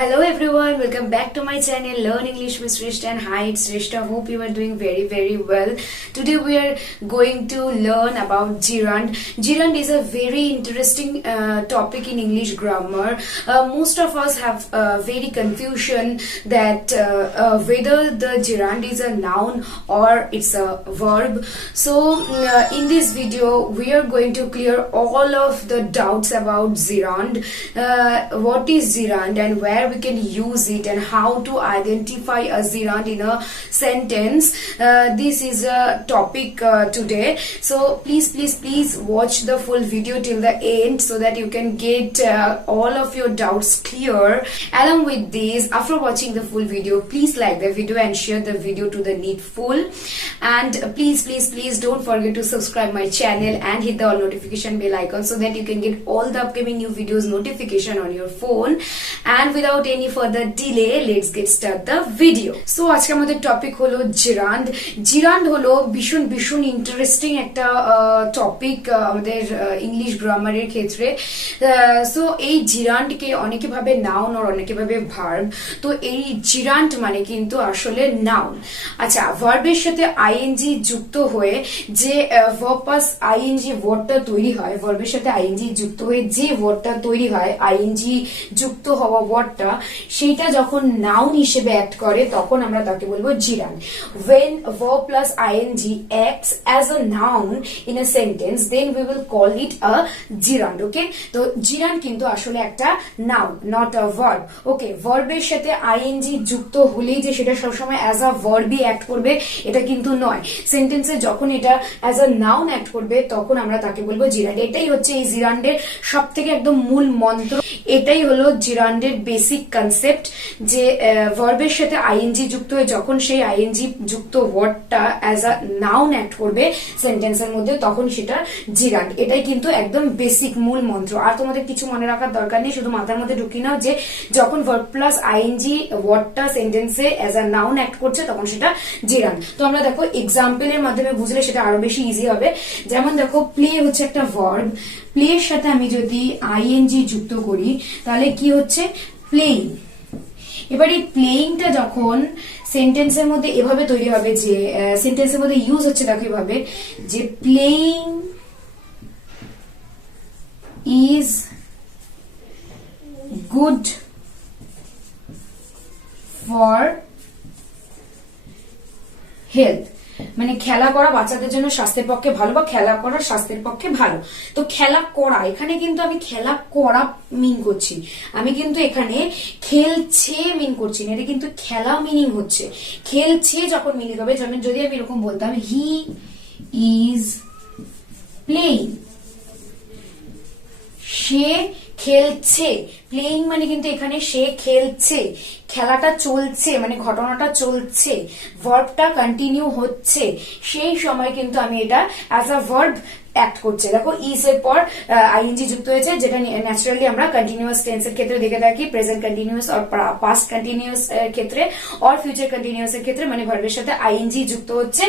Hello everyone, welcome back to my channel Learn English with Shrishta, and hi, it's Shrishta. Hope you are doing very well. Today we are going to learn about gerund. Gerund is a very interesting topic in English grammar. Most of us have very confusion that whether the gerund is a noun or it's a verb. So in this video we are going to clear all of the doubts about gerund. What is gerund and where we can use it and how to identify a gerund in a sentence. This is a topic today, so please watch the full video till the end so that you can get all of your doubts clear. Along with this, after watching the full video, please like the video and share the video to the needful, and please don't forget to subscribe my channel and hit the all notification bell icon so that you can get all the upcoming new videos notification on your phone. And without any further delay, let's get start the video. So আজকে আমাদের topic হলো gerund. gerund হলো ভীষণ interesting একটা topic আমাদের English গ্রামারের ক্ষেত্রে। So এই gerund কে অনেকে ভাবে নাউন আর অনেকে ভাবে ভার্ব। তো এই gerund মানে কিন্তু আসলে নাউন। আচ্ছা, ভার্বের সাথে আইএনজি যুক্ত হয়ে যে ভার্ব প্লাস আইএনজি ওয়ার্ডটা তৈরি হয়, ভার্বের সাথে আইএনজি যুক্ত হয়ে যে ওয়ার্ডটা তৈরি হয়, আইএনজি যুক্ত হওয়া ওয়ার্ডটা, সেটা যখন নাউন হিসেবে অ্যাক্ট করে তখন আমরা তাকে বলবো gerund. When verb plus ing acts as a noun in a sentence, then we will call it a gerund. Okay, তো gerund কিন্তু আসলে একটা noun, not a verb. Okay, ভার্বের সাথে ing যুক্ত হলেই যে সেটা সবসময় as a verb-ই অ্যাক্ট করবে এটা কিন্তু নয়। সেন্টেন্সে যখন এটা as a noun অ্যাক্ট করবে তখন আমরা তাকে বলবো gerund. এটাই হচ্ছে এই gerund-এর সবথেকে একদম মূল মন্ত্র। এটাই হলো gerund-এর বেসিক কনসেপ্ট, যে ভার্বের সাথে আইএনজি যুক্ত হয়ে যখন সেই আইএনজি যুক্ত ওয়ার্ডটা অ্যাজ আ নাউন অ্যাক্ট করবে সেন্টেন্সের মধ্যে তখন সেটা gerund. এটাই কিন্তু একদম বেসিক মূল মন্ত্র। আর তোমাদের কিছু মনে রাখার দরকার নেই, শুধু মাথার মধ্যে ঢুকিয়ে নাও যে যখন ভার্ব প্লাস আইএনজি ওয়ার্ডটা সেন্টেন্সে অ্যাজ আ নাউন অ্যাক্ট করছে তখন সেটা gerund. তো আমরা দেখো এক্সাম্পলের মাধ্যমে বুঝলে সেটা আরো বেশি ইজি হবে। যেমন দেখো, প্লে হচ্ছে একটা ভার্ব, প্লের সাথে আমি যদি আইএনজি যুক্ত করি তাহলে কি হচ্ছে, প্লেইং। এবার এই প্লেইংটা যখন সেন্টেন্সের মধ্যে এভাবে তৈরি হবে, যে সেন্টেন্সের মধ্যে ইউজ হচ্ছে দেখো এভাবে, যে playing is good for health, মানে খেলা করা বাচ্চাদের জন্য স্বাস্থ্যের পক্ষে ভালো, বা খেলা করা স্বাস্থ্যের পক্ষে ভালো। তো খেলা করা, এখানে কিন্তু আমি খেলা করা মিন করছি, আমি কিন্তু এখানে খেলছে মিন করছি না, এটা কিন্তু খেলা মিনিং হচ্ছে। খেলছে যখন মিনিং হবে, যেমন যদি আমি এরকম বলতাম হি ইজ প্লেইং, সে খেলছে, প্লেইং মানে কিন্তু এখানে সে খেলছে, খেলাটা চলছে মানে ঘটনাটা চলছে, ভার্বটা কন্টিনিউ হচ্ছে, সেই সময় কিন্তু আমি এটা অ্যাজ আ ভার্ব অ্যাক্ট করছে। দেখো ইজ এর পর আইএনজি যুক্ত হয়েছে, যেটা ন্যাচারালি আমরা কন্টিনিউয়াস টেন্সের ক্ষেত্রে দেখে থাকি, প্রেজেন্ট কন্টিনিউয়াস আর পাস্ট কন্টিনিউয়াস এর ক্ষেত্রে আর ফিউচার কন্টিনিউয়াস এর ক্ষেত্রে, মানে ভার্বের সাথে আইএনজি যুক্ত হচ্ছে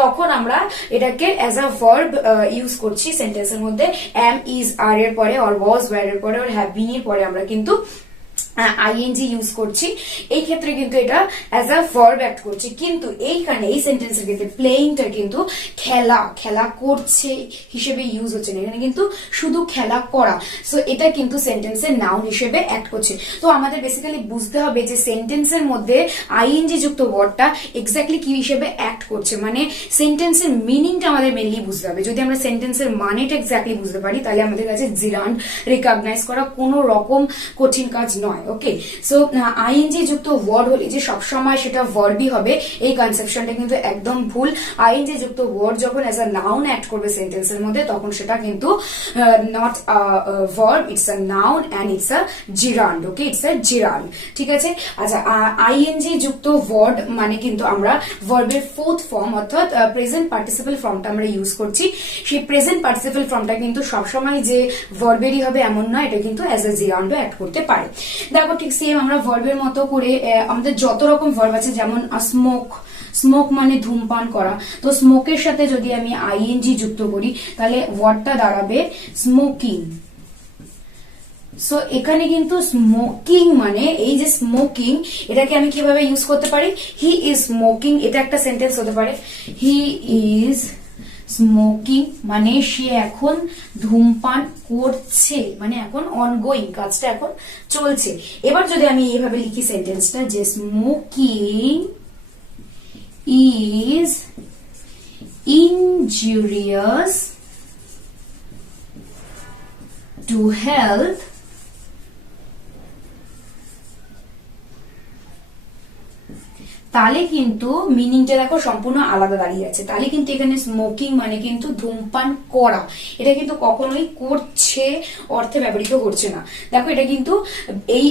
তখন আমরা এটাকে অ্যাজ আ ভার্ব ইউজ করছি সেন্টেন্সের মধ্যে। এম ইজ আর এর পরে, আর ওয়াজ ওয়্যার এর পরে, আর হ্যাভ বিন এর পরে আমরা কিন্তু আইএনজি ইউজ করছি। এই ক্ষেত্রে কিন্তু এটা অ্যাজ আ ভার্ব অ্যাক্ট করছে। কিন্তু এইখানে এই সেন্টেন্সের ক্ষেত্রে প্লেইংটা কিন্তু খেলা করছে হিসেবে ইউজ হচ্ছে না, এখানে কিন্তু শুধু খেলা করা। সো এটা কিন্তু সেন্টেন্সের নাউন হিসেবে অ্যাক্ট করছে। তো আমাদের বেসিক্যালি বুঝতে হবে যে সেন্টেন্সের মধ্যে আইএনজি যুক্ত ওয়ার্ডটা এক্স্যাক্টলি কি হিসেবে অ্যাক্ট করছে, মানে সেন্টেন্সের মিনিংটা আমাদের মেনলি বুঝতে হবে। যদি আমরা সেন্টেন্সের মানেটা এক্স্যাক্টলি বুঝতে পারি তাহলে আমাদের কাছে gerund রিকগনাইজ করা কোনো রকম কঠিন কাজ নয়। ওকে, সো আইএনজি যুক্ত ওয়ার্ড হলে যে সবসময় সেটা ভার্বই হবে, এই কনসেপশনটা কিন্তু একদম ভুল। আইএনজি যুক্ত ওয়ার্ড যখন অ্যাজ আ নাউন অ্যাক্ট করবে সেন্টেন্সের মধ্যে তখন সেটা কিন্তু not verb, it's a noun and it's a gerund. Okay, it's a gerund, ঠিক আছে। আচ্ছা, আইএনজি যুক্ত ওয়ার্ড মানে কিন্তু আমরা ভার্বের ফোর্থ ফর্ম অর্থাৎ প্রেজেন্ট পার্টিসিপল ফর্মটা আমরা ইউজ করছি। সেই প্রেজেন্ট পার্টিসিপল ফর্মটা কিন্তু সবসময় যে ভার্বেরই হবে এমন নয়, এটা কিন্তু অ্যাজ আ gerund অ্যাক্ট করতে পারে। দেখো ঠিক সেম আমরা ভার্বের মতো করে আমাদের যত রকম ভার্ব আছে, যেমন স্মোক স্মোক মানে ধূমপান করা, তো স্মোকের সাথে যদি আমি আইএনজি যুক্ত করি তাহলে ওয়ার্ডটা দাঁড়াবে স্মোকিং। সো এখানে কিন্তু স্মোকিং মানে এই যে স্মোকিং, এটাকে আমি কিভাবে ইউজ করতে পারি, হি ইজ স্মোকিং, এটা একটা সেন্টেন্স হতে পারে। হি ইজ স্মোকিং মানে সে এখন ধূমপান করছে, মানে এখন অনগোয়িং, কাজটা এখন চলছে। এবার যদি আমি এইভাবে লিখি সেন্টেন্সটা যে smoking is injurious to health তাহলে কিন্তু মিনিংটা দেখো সম্পূর্ণ আলাদা দাঁড়িয়ে আছে। তাহলে কিন্তু এখানে স্মোকিং মানে কিন্তু ধূমপান করা, এটা কিন্তু কখনোই করছে অর্থে ব্যবহৃত করছে না। দেখো এটা কিন্তু এই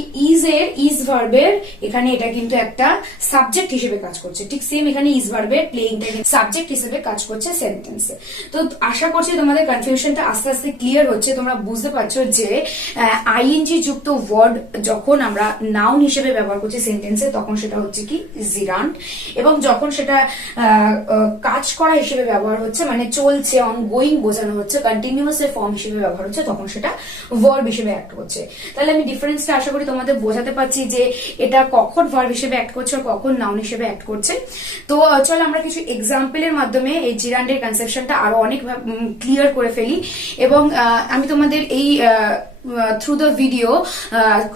ইজ ভার্বের এখানে এটা কিন্তু একটা সাবজেক্ট হিসেবে কাজ করছে, ঠিক সেম এখানে ইজ ভার্বের প্লেইংটা সাবজেক্ট হিসেবে কাজ করছে সেন্টেন্সে। তো আশা করছি তোমাদের কনফিউশনটা আস্তে আস্তে ক্লিয়ার হচ্ছে, তোমরা বুঝতে পারছো যে আইএনজি যুক্ত ওয়ার্ড যখন আমরা নাউন হিসেবে ব্যবহার করছি সেন্টেন্সে তখন সেটা হচ্ছে কি জিরান্ড, এবং যখন সেটা কাজ করা হিসেবে ব্যবহার হচ্ছে মানে চলছে অনগোয়িং বোঝানো হচ্ছে, কন্টিনিউয়াস এর ফর্ম হিসেবে ব্যবহার হচ্ছে তখন সেটা ভার্ব হিসেবে অ্যাক্ট করছে। তাহলে আমি ডিফারেন্সটা আশা করি তোমাদের বোঝাতে পারছি যে এটা কখন ভার্ব হিসেবে অ্যাক্ট করছে আর কখন নাউন হিসেবে অ্যাক্ট করছে। তো চলো আমরা কিছু এক্সাম্পলের মাধ্যমে এই জিরান্ডের কনসেপশনটা আরো অনেক ক্লিয়ার করে ফেলি, এবং আমি তোমাদের এই থ্রু দ্য ভিডিও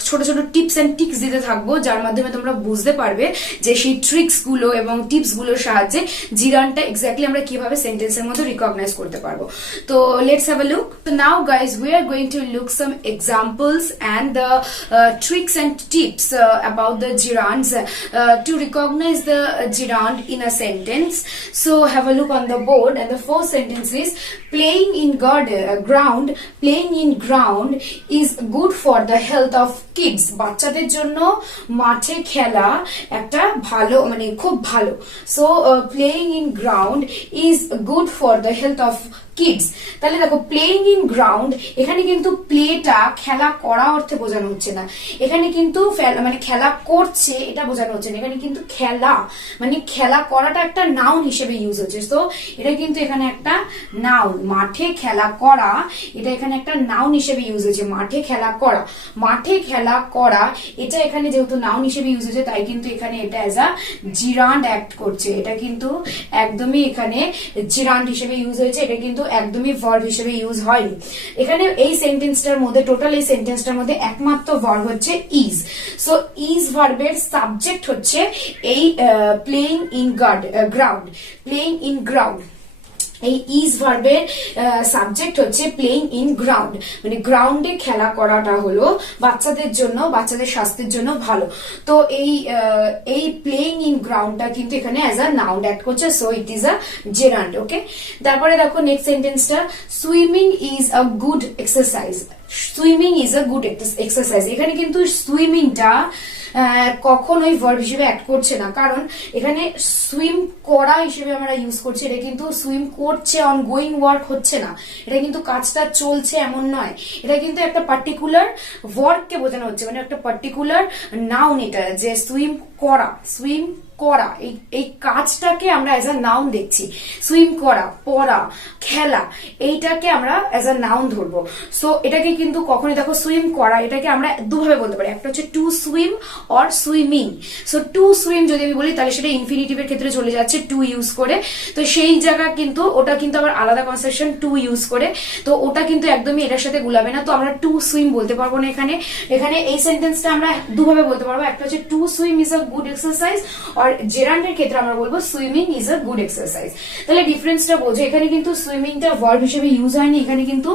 ছোট ছোট টিপস এন্ড ট্রিক্স দিতে থাকবো, যার মাধ্যমে তোমরা বুঝতে পারবে যে সেই ট্রিক্স গুলো এবং টিপস গুলোর সাহায্যে জিরানটা এক্স্যাক্টলি আমরা কিভাবে সেন্টেন্সের মধ্যে রিকগনাইজ করতে পারবো। তো লেটস হ্যাভ আ লুক। তো now guys we are going to look some examples and the tricks and tips about the gerunds to recognize the gerund in a sentence. So have a look on the board, and the first sentence is playing in ground. Playing in ground is good for the health of kids. বাচ্চাদের জন্য মাঠে খেলা একটা ভালো মানে খুব ভালো। So playing in ground is good for the health of kids. তাহলে দেখো প্লেইং ইন গ্রাউন্ড, এখানে কিন্তু প্লেটা খেলা করা অর্থে বোঝানো হচ্ছে না, এখানে কিন্তু মানে খেলা করছে এটা বোঝানো হচ্ছে না, এখানে কিন্তু খেলা মানে খেলা করাটা একটা নাউন হিসেবে ইউজ হচ্ছে। তো এটা কিন্তু এখানে একটা নাউন, মাঠে খেলা করা এটা এখানে একটা নাউন হিসেবে ইউজ হচ্ছে, মাঠে খেলা করা। মাঠে খেলা করা এটা এখানে যেহেতু নাউন হিসেবে ইউজ হচ্ছে তাই কিন্তু এখানে এটা অ্যাজ আ জিরান্ড অ্যাক্ট করছে, এটা কিন্তু একদমই এখানে জিরান্ড হিসেবে ইউজ হয়েছে, এটা কিন্তু একদমই ভার্ব হিসেবে ইউজ হয়নি। এখানে এই সেন্টেন্সটার মধ্যে টোটাল এই সেন্টেন্সটার মধ্যে একমাত্র ভার্ব হচ্ছে ইজ। সো ইজ ভার্বের সাবজেক্ট হচ্ছে এই playing in ground. Playing in ground এই ইজ ভার্বের সাবজেক্ট হচ্ছে প্লেইং ইন গ্রাউন্ড, মানে গ্রাউন্ডে খেলা করাটা হলো বাচ্চাদের জন্য, বাচ্চাদের স্বাস্থ্যের জন্য ভালো। তো এই প্লেইং ইন গ্রাউন্ডটা কিন্তু এখানে অ্যাজ আ নাউন অ্যাড করছে, so it is a gerund. Okay, তারপরে দেখো নেক্সট সেন্টেন্সটা, swimming is a good exercise. Swimming is a good exercise, এখানে কিন্তু সুইমিংটা কখনোই ভার্ব হিসেবে অ্যাড করছে না, কারণ এখানে সুইম করা হিসেবে আমরা ইউজ করছি, এটা কিন্তু সুইম করছে অনগোয়িং ওয়ার্ক হচ্ছে না, এটা কিন্তু কাজটা চলছে এমন নয়, এটা কিন্তু একটা পার্টিকুলার ওয়ার্ককে বোঝানো হচ্ছে, মানে একটা পার্টিকুলার নাউন এটা যে সুইম করা। সুইম করা এই কাজটাকে আমরা অ্যাজ আ নাউন দেখছি, সুইম করা, পড়া, খেলা, এইটাকে আমরা অ্যাজ আ নাউন ধরবো। সো এটাকে কিন্তু কখনোই দেখো সুইম করা এটাকে আমরা দুভাবে বলতে পারি, একটা হচ্ছে to swim or swimming. So to swim যদি আমি বলি তাহলে সেটা ইনফিনিটিভের ক্ষেত্রে চলে যাচ্ছে টু ইউজ করে, তো সেই জায়গা কিন্তু ওটা কিন্তু আবার আলাদা কনসেপশন টু ইউজ করে, তো ওটা কিন্তু একদমই এটার সাথে গুলাবে না, তো আমরা টু সুইম বলতে পারবো না এখানে। এখানে এই সেন্টেন্সটা আমরা দুভাবে বলতে পারবো, একটা হচ্ছে to swim is a good exercise, আর জেরান্ডের ক্ষেত্রে আমরা বলবো swimming is a good exercise. তাহলে ডিফারেন্সটা বোঝো, এখানে কিন্তু সুইমিংটা ভার্ব হিসেবে ইউজ হয়নি, এখানে কিন্তু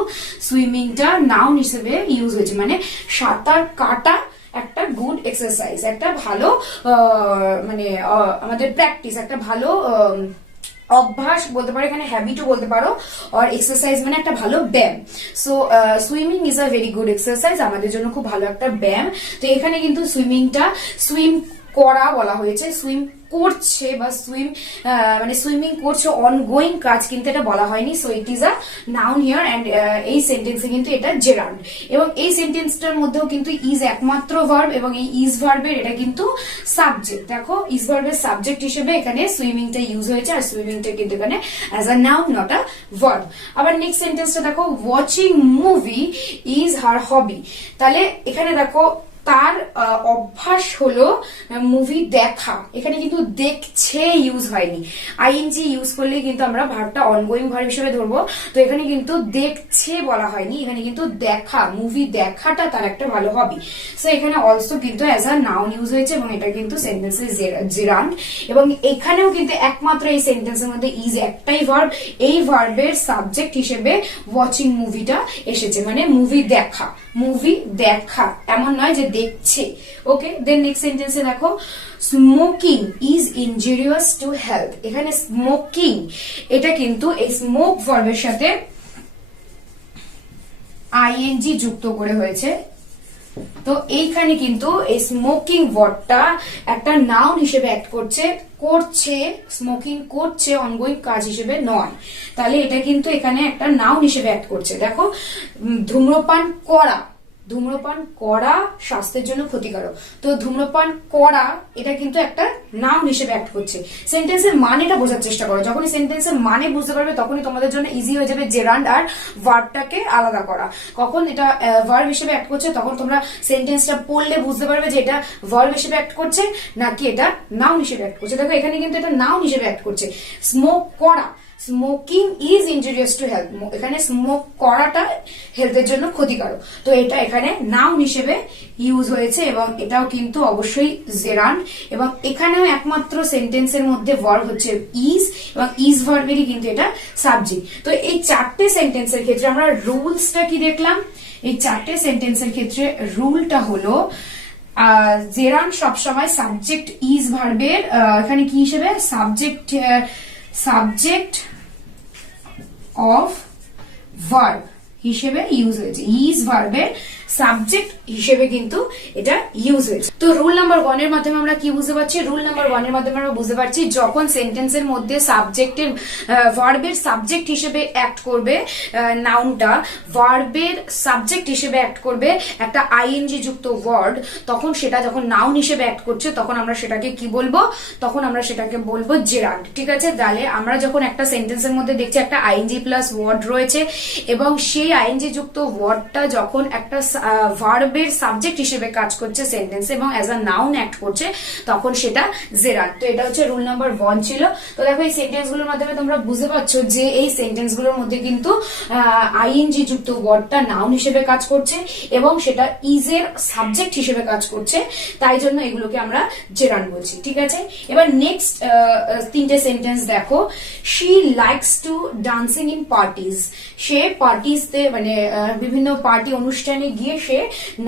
সুইমিংটা নাউন হিসেবে ইউজ হয়েছে, মানে সাঁতার কাটা একটা গুড এক্সারসাইজ, একটা ভালো মানে আমাদের প্র্যাকটিস, একটা ভালো অভ্যাস বলতে পারো, এখানে হ্যাবিটও বলতে পারো, আর এক্সারসাইজ মানে একটা ভালো ব্যায়াম। So swimming is a very good exercise, আমাদের জন্য খুব ভালো একটা ব্যায়াম। তো এখানে কিন্তু সুইমিংটা সুইম করা বলা হয়েছে, সুইম করছে বা মানে সুইমিং করছে অনগোয়িং কাজ কিন্তু এটা বলা হয়নি, so it is a noun here and এই সেন্টেন্সে কিন্তু এটা জেরান্ড। এবং এই সেন্টেন্সটার মধ্যেও কিন্তু ইজ একমাত্র ভার্ব এবং এই ইজ ভার্বের এটা কিন্তু সাবজেক্ট। দেখো ইজ ভার্বের সাবজেক্ট হিসেবে এখানে সুইমিংটা ইউজ হয়েছে, আর সুইমিংটা কিন্তু এখানে as a noun not a verb. আবার নেক্সট সেন্টেন্সটা দেখো, ওয়াচিং মুভি ইজ হার হবি। তাহলে এখানে দেখো তার অভ্যাস হলো মুভি দেখা, এখানে কিন্তু দেখছে ইউজ হয়নি, আইএনজি ইউজ করলে কিন্তু আমরা ভার্বটা অনগোয়িং ভার্ব হিসেবে ধরবো। তো এখানে কিন্তু দেখছে বলা হয়নি, এখানে কিন্তু দেখা, মুভি দেখাটা তার একটা ভালো হবি। সো এখানে অলসো কিন্তু অ্যাজ আ নাউন ইউজ হয়েছে এবং এটা কিন্তু সেন্টেন্সে জেরান্ড। এবং এখানেও কিন্তু একমাত্র এই সেন্টেন্সের মধ্যে ইজ একটাই ভার্ব, এই ভার্বের সাবজেক্ট হিসেবে ওয়াচিং মুভিটা এসেছে, মানে মুভি দেখা, মুভি দেখা, এমন নয় যে দেখছে। ওকে, দেন নেক্সট সেন্টেন্সে দেখো, smoking is injurious to health. এখানে স্মোকিং এটা কিন্তু এই স্মোক ভার্বের সাথে আইএনজি যুক্ত করে হয়েছে। তো এইখানে কিন্তু এই স্মোকিং ওয়ার্ডটা একটা নাউন হিসেবে অ্যাক্ট করছে, করছে, স্মোকিং করছে অনগোয়িং কাজ হিসেবে নয়। তাহলে এটা কিন্তু এখানে একটা নাউন হিসেবে অ্যাক্ট করছে। দেখো ধূম্রপান করা, ধূম্রপান করা স্বাস্থ্যের জন্য ক্ষতিকারক, তো ধূম্রপান করা এটা কিন্তু একটা নাউন হিসেবে অ্যাক্ট করছে। সেন্টেন্সের মানেটা বোঝার চেষ্টা করো, যখনই সেন্টেন্সের মানে বুঝতে পারবে তখনই তোমাদের জন্য ইজি হয়ে যাবে জেরান্ড আর ভার্বটাকে আলাদা করা। কখন এটা ভার্ব হিসেবে অ্যাক্ট করছে তখন তোমরা সেন্টেন্সটা পড়লে বুঝতে পারবে যে এটা ভার্ব হিসেবে অ্যাক্ট করছে নাকি এটা নাউন হিসেবে অ্যাক্ট করছে। দেখো এখানে কিন্তু এটা নাউন হিসেবে অ্যাক্ট করছে, স্মোক করা, smoking is injurious to health, এখানে স্মোক করাটা হেলথের জন্য ক্ষতিকারক, তো এটা এখানে নাউন হিসেবে ইউজ হয়েছে এবং এটাও কিন্তু অবশ্যই জেরান্ড। এবং এখানেও একমাত্র সেন্টেন্সের মধ্যে ভার্ব হচ্ছে ইজ এবং ইজ ভার্বেরই কিন্তু এটা সাবজেক্ট। তো এই চারটে সেন্টেন্সের ক্ষেত্রে আমরা রুলসটা কি দেখলাম, এই চারটে সেন্টেন্সের ক্ষেত্রে রুলটা হলো জেরান্ড সবসময় সাবজেক্ট ইজ ভার্বের এখানে কি হিসেবে সাবজেক্ট অফ ভার্ব হিসেবে ইউজ হয়েছে, ইজ ভার্বের সাবজেক্ট হিসেবে কিন্তু এটা ইউজ হয়েছে। তো রুল নাম্বার 1 এর মাধ্যমে আমরা কি বুঝতে পারছি, রুল নাম্বার 1 এর মাধ্যমে আমরা বুঝতে পারছি যখন সেন্টেন্সের মধ্যে সাবজেক্টের ভার্বের সাবজেক্ট হিসেবে অ্যাক্ট করবে নাউনটা, ভার্বের সাবজেক্ট হিসেবে অ্যাক্ট করবে একটা আইএনজি যুক্ত ওয়ার্ড, তখন সেটা যখন নাউন হিসেবে অ্যাক্ট করছে তখন আমরা সেটাকে কি বলবো, তখন আমরা সেটাকে বলবো জেরান্ড। ঠিক আছে, তাহলে আমরা যখন একটা সেন্টেন্সের মধ্যে দেখছি একটা আইএনজি প্লাস ওয়ার্ড রয়েছে এবং সেই আইএনজি যুক্ত ওয়ার্ডটা যখন একটা ভার্বের সাবজেক্ট হিসেবে কাজ করছে সেন্টেন্সে এবং অ্যাজ আ নাউন অ্যাক্ট করছে তখন সেটা জেরান্ড। তো এটা হচ্ছে রুল নাম্বার 1 ছিল। তো দেখো এই সেন্টেন্সগুলোর মাধ্যমে তোমরা বুঝতে পারছো যে এই সেন্টেন্সগুলোর মধ্যে কিন্তু আইএনজি যুক্ত ওয়ার্ডটা নাউন হিসেবে কাজ করছে এবং সেটা ইজ এর সাবজেক্ট হিসেবে কাজ করছে, তাই জন্য এগুলোকে আমরা জেরান্ড বলছি। ঠিক আছে, এবার নেক্সট 3টে সেন্টেন্স দেখো, she likes to dancing in parties. সে পার্টিজতে মানে বিভিন্ন পার্টি অনুষ্ঠানে গিয়ে সে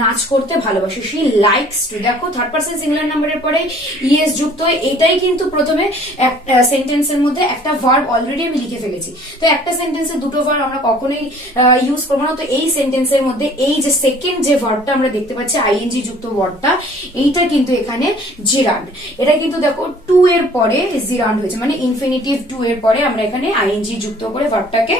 নাচ করতে ভালোবাসে, শি লাইকস টু। দেখো থার্ড পারসন সিঙ্গুলার নাম্বারের পরে ইএস যুক্ত, এটাই কিন্তু প্রথমে একটা সেন্টেন্সের মধ্যে একটা ভার্ব অলরেডি আমি লিখে ফেলেছি। তো একটা সেন্টেন্সে দুটো ভার্ব আমরা কখনোই ইউজ করবো না। তো এই সেন্টেন্সের মধ্যে এই যে সেকেন্ড যে ভার্বটা আমরা দেখতে পাচ্ছি আইএনজি যুক্ত ওয়ার্ডটা, এইটা কিন্তু এখানে জিরান্ড। এটা কিন্তু দেখো টু এর পরে জিরান্ড হয়েছে, মানে ইনফিনিটিভ টু এর পরে আমরা এখানে আইএনজি যুক্ত করে ভার্বটাকে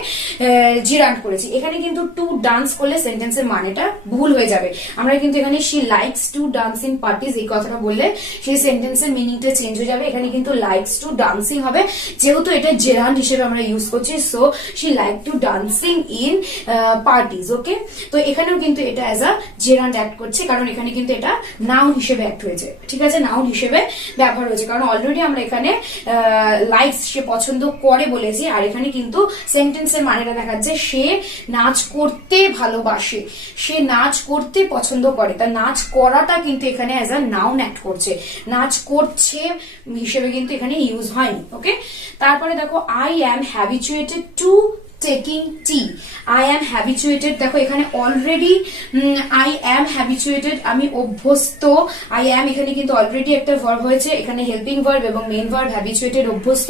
জিরান্ড করেছি। এখানে কিন্তু টু ডান্স করলে সেন্টেন্সের মানেটা ভুল হয়ে যাবে। আমরা কিন্তু এখানে she likes to dance in parties এই কথাটা বললে সেই সেন্টেন্সের মিনিংটা চেঞ্জ হয়ে যাবে। এখানে কিন্তু লাইকস টু ডান্সিং হবে, যেহেতু এটা জেরান্ড হিসেবে আমরা ইউজ করছি, so she like to dancing in parties. Okay, তো এখানেও কিন্তু এটা অ্যাজ আ জেরান্ড অ্যাক্ট করছে, কারণ এখানে কিন্তু এটা নাউন হিসেবে অ্যাক্ট হয়েছে। ঠিক আছে, নাউন হিসেবে ব্যবহার হয়েছে, কারণ অলরেডি আমরা এখানে লাইকস সে পছন্দ করে বলেছি, আর এখানে কিন্তু সেন্টেন্সের মানেটা দেখাচ্ছে সে নাচ করতে ভালোবাসে, সে নাচ করতে পছন্দ করে, তার নাচ করাটা কিন্তু এখানে অ্যাজ আ নাউন অ্যাক্ট করছে, নাচ করছে হিসেবে কিন্তু এখানে ইউজ হয়নি। ওকে, তারপরে দেখো I am habituated to taking tea, I am habituated. দেখো এখানে অলরেডি আই অ্যাম হ্যাবিচুয়েটেড, আমি অভ্যস্ত। আই অ্যাম এখানে কিন্তু অলরেডি একটা ভার্ব হয়েছে, এখানে হেল্পিং ভার্ব এবং মেইন ভার্ব, হ্যাবিচুয়েটেড অভ্যস্ত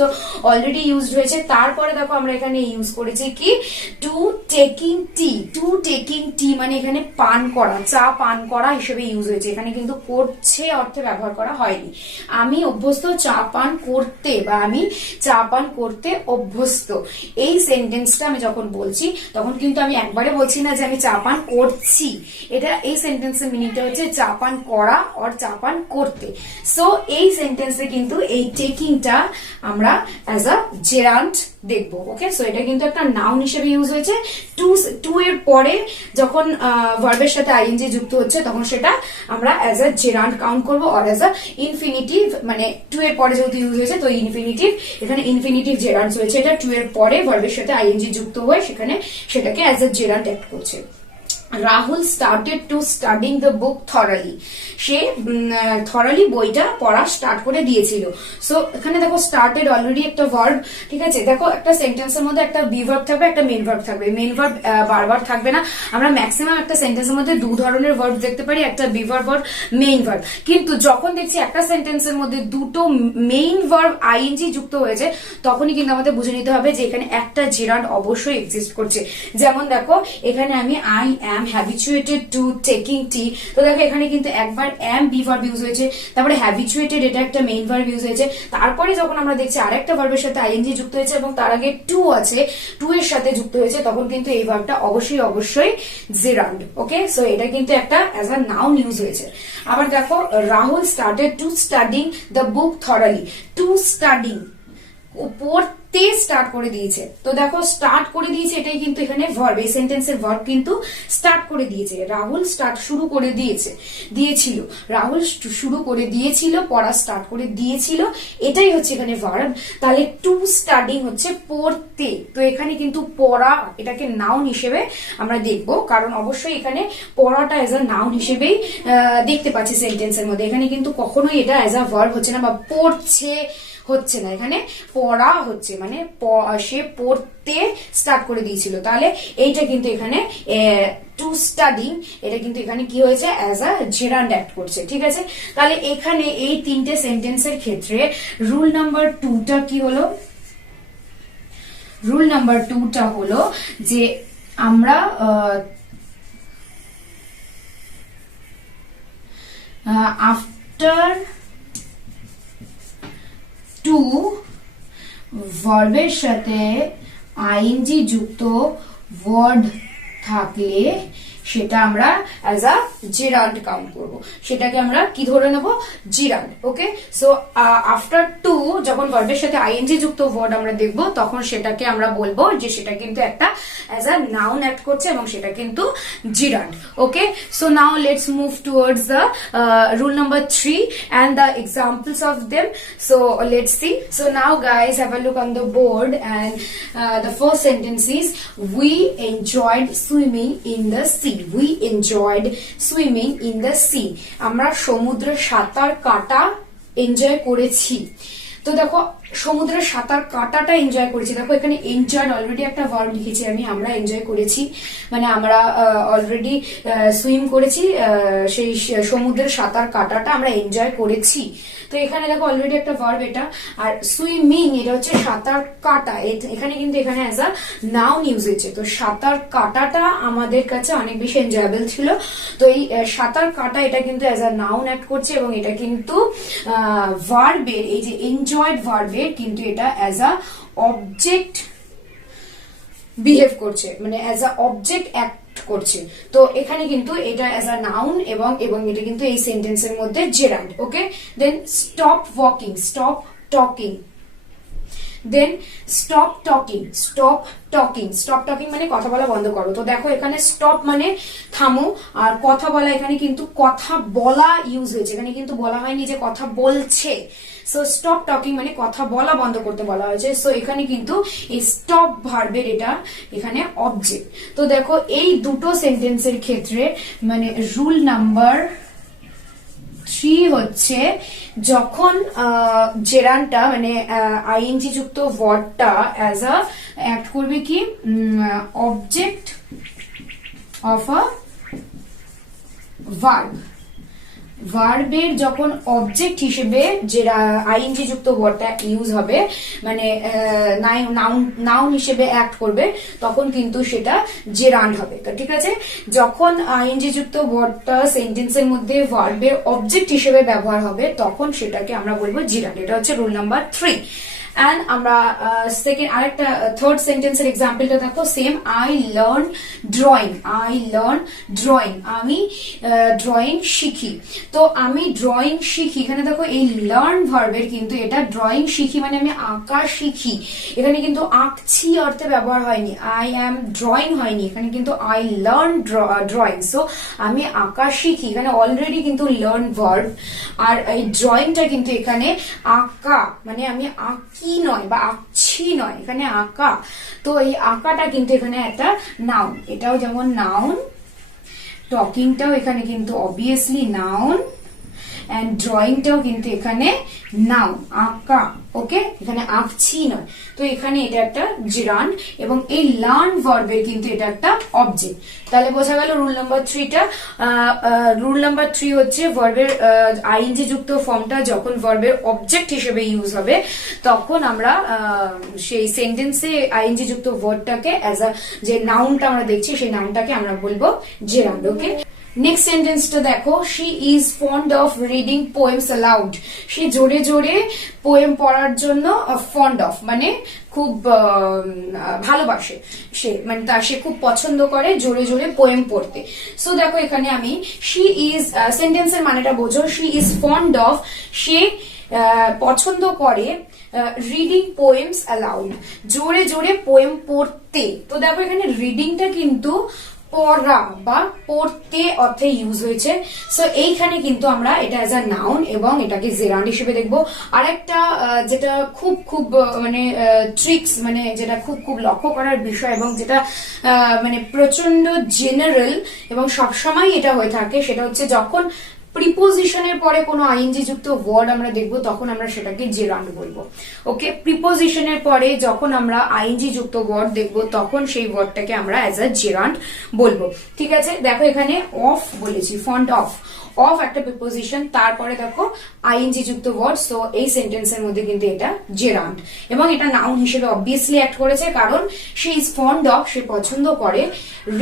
অলরেডি ইউজড হয়েছে। তারপরে দেখো আমরা এখানে ইউজ করেছি কি to taking tea. To taking tea মানে এখানে পান করা, চা পান করা হিসেবে ইউজ হয়েছে, এখানে কিন্তু করছে অর্থে ব্যবহার করা হয়নি। আমি অভ্যস্ত চা পান করতে, বা আমি চা পান করতে অভ্যস্ত। এই সেন্টেন্সটা আমি যখন বলছি তখন কিন্তু আমি একবারে বলছি না যে আমি চা পান করছি, এটা এই সেন্টেন্সের মিনিংটা হচ্ছে চা পান করা অর চা পান করতে। সো এই সেন্টেন্সে কিন্তু এই টেকিংটা আমরা অ্যাজ আ জেরান্ট দেখবো। ওকে, সো এটা কিন্তু একটা নাউন হিসেবে ইউজ হয়েছে। টু এর পরে যখন ভার্বের সাথে আইএনজি যুক্ত হচ্ছে তখন সেটা আমরা অ্যাজ আ জেরান্ট কাউন্ট করবো, অর অ্যাজ আ ইনফিনিটিভ, মানে টু এর পরে যেহেতু ইউজ হয়েছে তো ইনফিনিটিভ, এখানে ইনফিনিটিভ জেরান্ট হয়েছে, এটা টু এর পরে ভার্বের সাথে আইএনজি যুক্ত হয়ে সেখানে সেটাকে অ্যাজ আ জেরান্ট অ্যাক্ট করছে। Rahul started to studying the book thoroughly, সে থরালি বইটা পড়া স্টার্ট করে দিয়েছিল। সো এখানে দেখো স্টার্টেড অলরেডি একটা ভার্ব, ঠিক আছে। দেখো একটা সেন্টেন্সের মধ্যে একটা বি ভার্ব থাকবে, একটা মেন ভার্ব থাকবে। মেন ভার্ব বারবার থাকবে না, আমরা ম্যাক্সিমাম একটা সেন্টেন্সের মধ্যে দু ধরনের ভার্ব দেখতে পারি, একটা বি ভার্ব আর মেইন ভার্ব। কিন্তু যখন দেখছি একটা সেন্টেন্সের মধ্যে দুটো মেইন ভার্ব আইএনজি যুক্ত হয়েছে তখনই কিন্তু আমাদের বুঝে নিতে হবে যে এখানে একটা জেরান্ড অবশ্যই এক্সিস্ট করছে। যেমন দেখো এখানে আমি I am habituated to taking tea, তো দেখো এখানে কিন্তু একবার am be verb ইউজ হয়েছে, তারপরে habituated এটা একটা মেইন ভার্ব ইউজ হয়েছে, তারপরে যখন আমরা দেখছি আরেকটা ভার্বের সাথে ing যুক্ত হয়েছে এবং তার আগে টু আছে, টু এর সাথে যুক্ত হয়েছে, তখন কিন্তু এই ভার্বটা অবশ্যই জেরান্ড। ওকে, সো এটা কিন্তু একটা অ্যাজ আ নাউন ইউজ হয়েছে। আবার দেখো Rahul started to studying the book thoroughly, to studying পড়তে স্টার্ট করে দিয়েছে। তো দেখো স্টার্ট করে দিয়েছে এটাই কিন্তু এখানে ভার্ব, এই সেন্টেন্সের ভার্ব কিন্তু স্টার্ট করে দিয়েছে। রাহুল স্টার্ট শুরু করে দিয়েছিল, রাহুল শুরু করে দিয়েছিল, পড়া স্টার্ট করে দিয়েছিল, এটাই হচ্ছে এখানে ভার্ব। তাহলে টু স্টাডিং হচ্ছে পড়তে, তো এখানে কিন্তু পড়া এটাকে নাউন হিসেবে আমরা দেখব, কারণ অবশ্যই এখানে পড়াটা এজ আ নাউন হিসেবেই দেখতে পাচ্ছি সেন্টেন্সের মধ্যে। এখানে কিন্তু কখনোই এটা এজ আ ভার্ব হচ্ছে না, বা পড়ছে হচ্ছে না, এখানে পড়া হচ্ছে, মানে সে পড়তে স্টার্ট করে দিয়েছিল। তাহলে এইটা কিন্তু এখানে টু স্টাডিং, এটা কিন্তু এখানে কি হয়েছে অ্যাজ আ জেরান্ড অ্যাক্ট করছে। ঠিক আছে, তাহলে এখানে এই তিনটে সেন্টেন্সের ক্ষেত্রে রুল নাম্বার 2টা কি হলো? রুল নাম্বার 2টা হলো যে আমরা আফটার টু ভার্বের সাথে আইএনজি যুক্ত ওয়ার্ড থাকলে সেটা আমরা অ্যাজ আ জেরান্ড কাউন্ট করব, সেটাকে আমরা কি ধরে নেব? জেরান্ড। ওকে, সো আফটার টু যখন ভার্বের সাথে আইএনজি যুক্ত ওয়ার্ড আমরা দেখব তখন সেটাকে আমরা বলবো যে সেটা কিন্তু একটা অ্যাজ আ নাউন অ্যাক্ট করছে এবং সেটা কিন্তু gerund. Okay, so now let's move towards the rule number 3 and the examples of them. So let's see. So now guys, have a look on the board, and the first sentence is we enjoyed swimming in the sea. We enjoyed swimming in the sea. আমরা সমুদ্রে সাঁতার কাটা enjoy করেছি। তো দেখো সমুদ্রের সাঁতার কাটাটা এনজয় করেছি, দেখো এখানে এনজয় অলরেডি একটা ভার্ব লিখেছি আমি, আমরা এনজয় করেছি মানে আমরা অলরেডি সুইম করেছি, সেই সমুদ্রের সাঁতার কাটাটা আমরা এনজয় করেছি। তো এখানে দেখো অলরেডি একটা ভার্ব এটা, আর সুইমিং এটা হচ্ছে সাঁতার কাটা, এখানে কিন্তু এখানে অ্যাজ আ নাউন ইউজ হয়েছে। তো সাঁতার কাটাটা আমাদের কাছে অনেক বেশি এনজয়েবল ছিল, তো এই সাঁতার কাটা এটা কিন্তু অ্যাজ আ নাউন অ্যাক্ট করছে এবং এটা কিন্তু ভার্বের, এই যে এনজয়েড ভার্বের কিন্তু এটা অ্যাজ আ অবজেক্ট বিহেভ করছে, মানে অ্যাজ আ অবজেক্ট অ্যাক্ট করছে। তো এখানে কিন্তু এটা অ্যাজ আ নাউন এবং এটা কিন্তু এই সেন্টেন্সের মধ্যে gerund. Okay, then stop walking, stop talking, then stop talking, stop talking, stop talking মানে কথা বলা বন্ধ করো। তো দেখো এখানে স্টপ মানে থামো, আর কথা বলা এখানে কিন্তু কথা বলা ইউজ হয়েছে, এখানে কিন্তু বলা হয়নি যে কথা বলছে। সো স্টপ টকিং মানে কথা বলা বন্ধ করতে বলা হয়েছে। সো এখানে কিন্তু এই স্টপ ভার্বের এটা এখানে অবজেক্ট। তো দেখো এই দুটো সেন্টেন্সের ক্ষেত্রে মানে রুল নাম্বার 3 থ্রি হচ্ছে যখন জেরান্ডটা মানে আইএনজি যুক্ত ওয়ার্ডটা অ্যাজ আ অ্যাক্ট করবে কি অবজেক্ট অফ আ ভার্ব, ভার্বের যখন অবজেক্ট হিসেবে যে আইএনজি যুক্ত ওয়ার্ডটা ইউজ হবে মানে নাউন হিসেবে অ্যাক্ট করবে তখন কিন্তু সেটা জেরান্ড হবে। ঠিক আছে, যখন আইএনজি যুক্ত ওয়ার্ডটা সেন্টেন্সের মধ্যে ভার্বের অবজেক্ট হিসেবে ব্যবহার হবে তখন সেটাকে আমরা বলবো জেরান্ড। এটা হচ্ছে রুল নাম্বার 3। এন্ড আমরা সেকেন্ড আরেকটা থার্ড সেন্টেন্সের এক্সাম্পলটা দেখো same, I learn drawing, I learn drawing, আমি ড্রয়িং শিখি। তো আমি ড্রয়িং শিখি, এখানে দেখো এই লার্ন ভার্বের কিন্তু এটা ড্রয়িং শিখি মানে আমি আঁকা শিখি, এখানে কিন্তু আঁকছি অর্থে ব্যবহার হয়নি, আই অ্যাম ড্রয়িং হয়নি, এখানে কিন্তু আই লার্ন ড্রয়িং। সো আমি আঁকা শিখি, এখানে অলরেডি কিন্তু লার্ন ভার্ব, আর এই ড্রয়িংটা কিন্তু এখানে আঁকা মানে আমি কি নয় বা আঁকছি নয়, এখানে আঁকা। তো এই আঁকাটা কিন্তু এখানে একটা নাউন, এটাও যেমন নাউন, টকিংটাও এখানে কিন্তু অবভিয়াসলি নাউন, এন্ড ড্রয়িংটাও কিন্তু এখানে নাউন, আঁকা। ওকে, এখানে আঁকছি নয়, তো এখানে এটা একটা জিরান্ড এবং এই লার্ন ভার্বের কিন্তু এটা একটা অবজেক্ট। তাহলে বোঝা গেল রুল নাম্বার 3টা। রুল নাম্বার 3 হচ্ছে ভার্বের আইএনজি যুক্ত ফর্মটা যখন ভার্বের অবজেক্ট হিসেবে ইউজ হবে তখন আমরা সেই সেন্টেন্সে আইএনজি যুক্ত ওয়ার্ডটাকে অ্যাজ আ যে নাউনটা আমরা দেখছি সেই নাউনটাকে আমরা বলবো জেরান্ড। ওকে, নেক্সট সেন্টেন্সটা দেখো, she is fond of reading poems aloud, সে জোরে জোরে পোয়েম পড়ার জন্য ফন্ড অফ মানে খুব ভালোবাসে, সে মানে সে খুব পছন্দ করে জোরে জোরে পোয়েম পড়তে। সো দেখো এখানে আমি শি ইজ সেন্টেন্সের মানেটা বোঝো, শি ইজ ফন্ড অফ সে পছন্দ করে রিডিং পোয়েমস অ্যালাউড জোরে জোরে পোয়েম পড়তে। তো দেখো এখানে রিডিংটা কিন্তু পড়া বা পড়তে অর্থে ইউজ হয়েছে। সো এইখানে কিন্তু আমরা এটা অ্যাজ আ নাউন এবং এটাকে জেরান্ড হিসেবে দেখবো। আরেকটা যেটা খুব খুব মানে ট্রিক্স মানে যেটা খুব খুব লক্ষ্য করার বিষয় এবং যেটা মানে প্রচন্ড জেনারেল এবং সবসময় এটা হয়ে থাকে সেটা হচ্ছে যখন প্রিপোজিশনের পরে কোনো আইএনজি যুক্ত ওয়ার্ড আমরা দেখবো তখন আমরা সেটাকে জেরান্ড বলবো। ওকে, প্রিপোজিশনের পরে যখন আমরা আইএনজি যুক্ত ওয়ার্ড দেখবো তখন সেই ওয়ার্ডটাকে আমরা অ্যাজ আ জেরান্ড বলবো। ঠিক আছে, দেখো এখানে অফ বলেছি, ফন্ড অফ, অফ একটা প্রিপোজিশন, তারপরে দেখো আইএনজি যুক্ত ওয়ার্ড। সো এই সেন্টেন্সের মধ্যে কিন্তু এটা জেরান্ড এবং এটা নাউন হিসেবে অবভিয়াসলি অ্যাক্ট করেছে কারণ সে ইজ ফন্ড অফ সে পছন্দ করে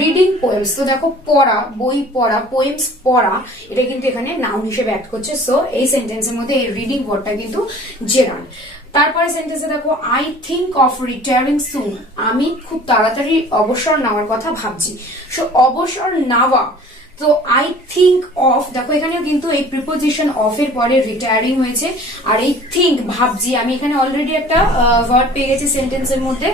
রিডিং পোয়েমস। তো দেখো পড়া, বই পড়া, পোয়েমস পড়া, এটা কিন্তু এখানে নাউন হিসেবে অ্যাক্ট করছে। সো এই সেন্টেন্সের মধ্যে এই রিডিং ওয়ার্ডটা কিন্তু জেরান্ড। তারপরে সেন্টেন্সে দেখো, আই থিঙ্ক অফ রিটায়ারিং সুন, আমি খুব তাড়াতাড়ি অবসর নেওয়ার কথা ভাবছি। সো অবসর নেওয়া, তো আই থিঙ্ক অফ, দেখো এখানে কিন্তু এই প্রিপোজিশন অফ এর পরে রিটায়ারিং হয়েছে আর এই থিঙ্ক ভাবছি, আমি এখানে অলরেডি একটা ভার্ব পেয়ে গেছি সেন্টেন্সের মধ্যে।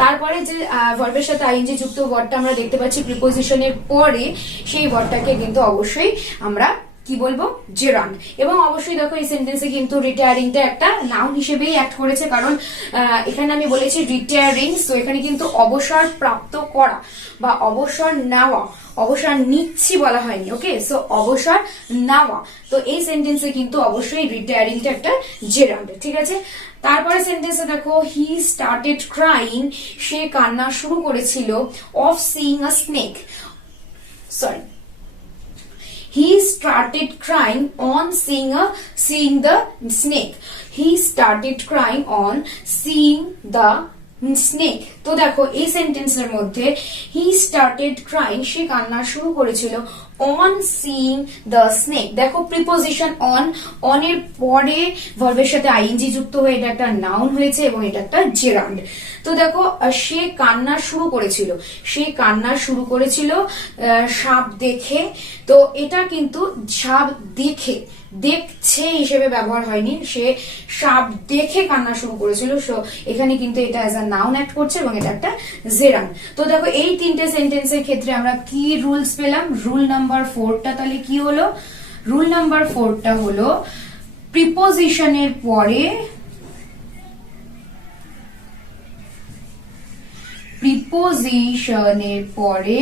তারপরে যে ভার্বের সাথে আইএনজি যুক্ত ওয়ার্ডটা আমরা দেখতে পাচ্ছি প্রিপোজিশনের পরে, সেই ওয়ার্ডটাকে কিন্তু অবশ্যই আমরা কি বলবো জেরান্ড। এবং অবশ্যই দেখো এই সেন্টেন্সে কিন্তু রিটায়ারিংটা একটা নাউন হিসেবেই অ্যাক্ট করেছে কারণ এখানে আমি বলেছি রিটায়ারিং। সো এখানে কিন্তু অবসর প্রাপ্ত করা বা অবসর নেওয়া, অবসর নিচ্ছি বলা হয়নি। ওকে, সো অবসর নেওয়া, তো এই সেন্টেন্সে কিন্তু অবশ্যই রিটায়ারিংটা একটা জেরান্ড। ঠিক আছে, তারপরে সেন্টেন্সে দেখো, হি স্টার্টেড ক্রাইং, সে কান্না শুরু করেছিল of seeing a snake, sorry he started crying on seeing the snake, he started crying on seeing the snake। তো দেখো এই সেন্টেন্সের মধ্যে he started crying সে কান্না শুরু করেছিল on seeing the snake। দেখো প্রিপোজিশন on এর পরে ভার্বের সাথে আইএনজি যুক্ত হয়ে এটা একটা নাউন হয়েছে এবং এটা একটা জেরান্ড। তো দেখো সে কান্না শুরু করেছিল, সে কান্না শুরু করেছিল সাপ দেখে। তো এটা কিন্তু সাপ দেখে, দেখছে হিসেবে ব্যবহার হয়নি, সে সাপ দেখে কান্না শুরু করেছিল। সো এখানে কিন্তু এটা অ্যাজ আ নাউন অ্যাক্ট করছে এবং এটা একটা জেরান্ড। তো দেখো এই তিনটে সেন্টেন্সের ক্ষেত্রে আমরা কি রুলস পেলাম। রুল নাম্বার 4টা তাহলে কি হলো, রুল নাম্বার 4টা হলো প্রিপোজিশনের পরে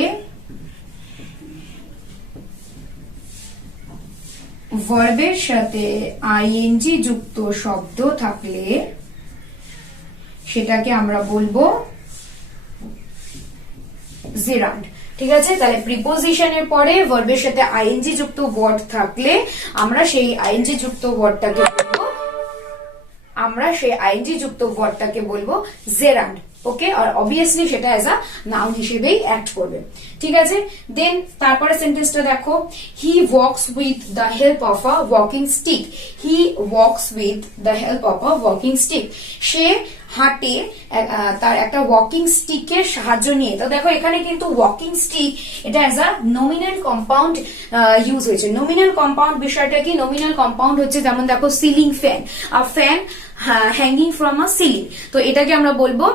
ভার্বের সাথে আইএনজি যুক্ত শব্দ থাকলে সেটাকে আমরা বলবো জেরান্ড। ঠিক আছে, তাহলে প্রিপোজিশনের পরে ভার্বের সাথে আইএনজি যুক্ত ওয়ার্ড থাকলে আমরা সেই আইএনজি যুক্ত ওয়ার্ডটাকে বলবো জেরান্ড। ওকে, আর অবভিয়াসলি সেটা অ্যাজ আ নাউন হিসেবেই অ্যাক্ট করবে। ঠিক আছে, দেন তারপরে সেন্টেন্সটা দেখো, he walks with the help of a walking stick. He walks with the help of a walking stick. সে হাঁটে তার একটা ওয়াকিং স্টিকের সাহায্য নিয়ে। তো দেখো এখানে কিন্তু ওয়াকিং স্টিক এটা as a nominal compound use হয়েছে। নমিনাল কম্পাউন্ড বিষয়টা কি? নমিনাল কম্পাউন্ড হচ্ছে যেমন দেখো ceiling fan, a fan hanging from a ceiling, তো এটাকে আমরা বলবো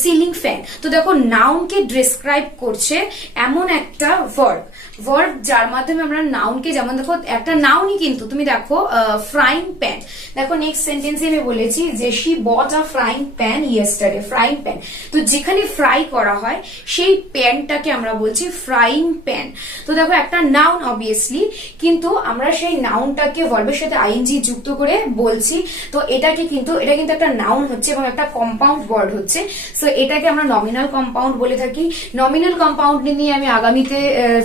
সিলিং ফ্যান। তো দেখো নাউনকে ডেসক্রাইব করছে এমন একটা ভার্ব যার মাধ্যমে আমরা নাউনকে, যেমন দেখো একটা নাউনই কিন্তু তুমি দেখো ফ্রাইং প্যান। দেখো নেক্সট সেন্টেন্সে আমি বলেছি যে she bought a frying pan yesterday. Frying pan, তো যেখানে ফ্রাই করা হয় সেই প্যানটাকে আমরা বলছি ফ্রাইং প্যান। তো দেখো একটা নাউন অবভিয়াসলি, কিন্তু আমরা সেই নাউনটাকে ভার্বের সাথে আইএনজি যুক্ত করে বলছি। তো এটা কিন্তু একটা নাউন হচ্ছে এবং একটা কম্পাউন্ড ওয়ার্ড হচ্ছে। সো এটাকে আমরা নমিনাল কম্পাউন্ড বলে থাকি। নমিনাল কম্পাউন্ড নিয়ে আমি আগামীতে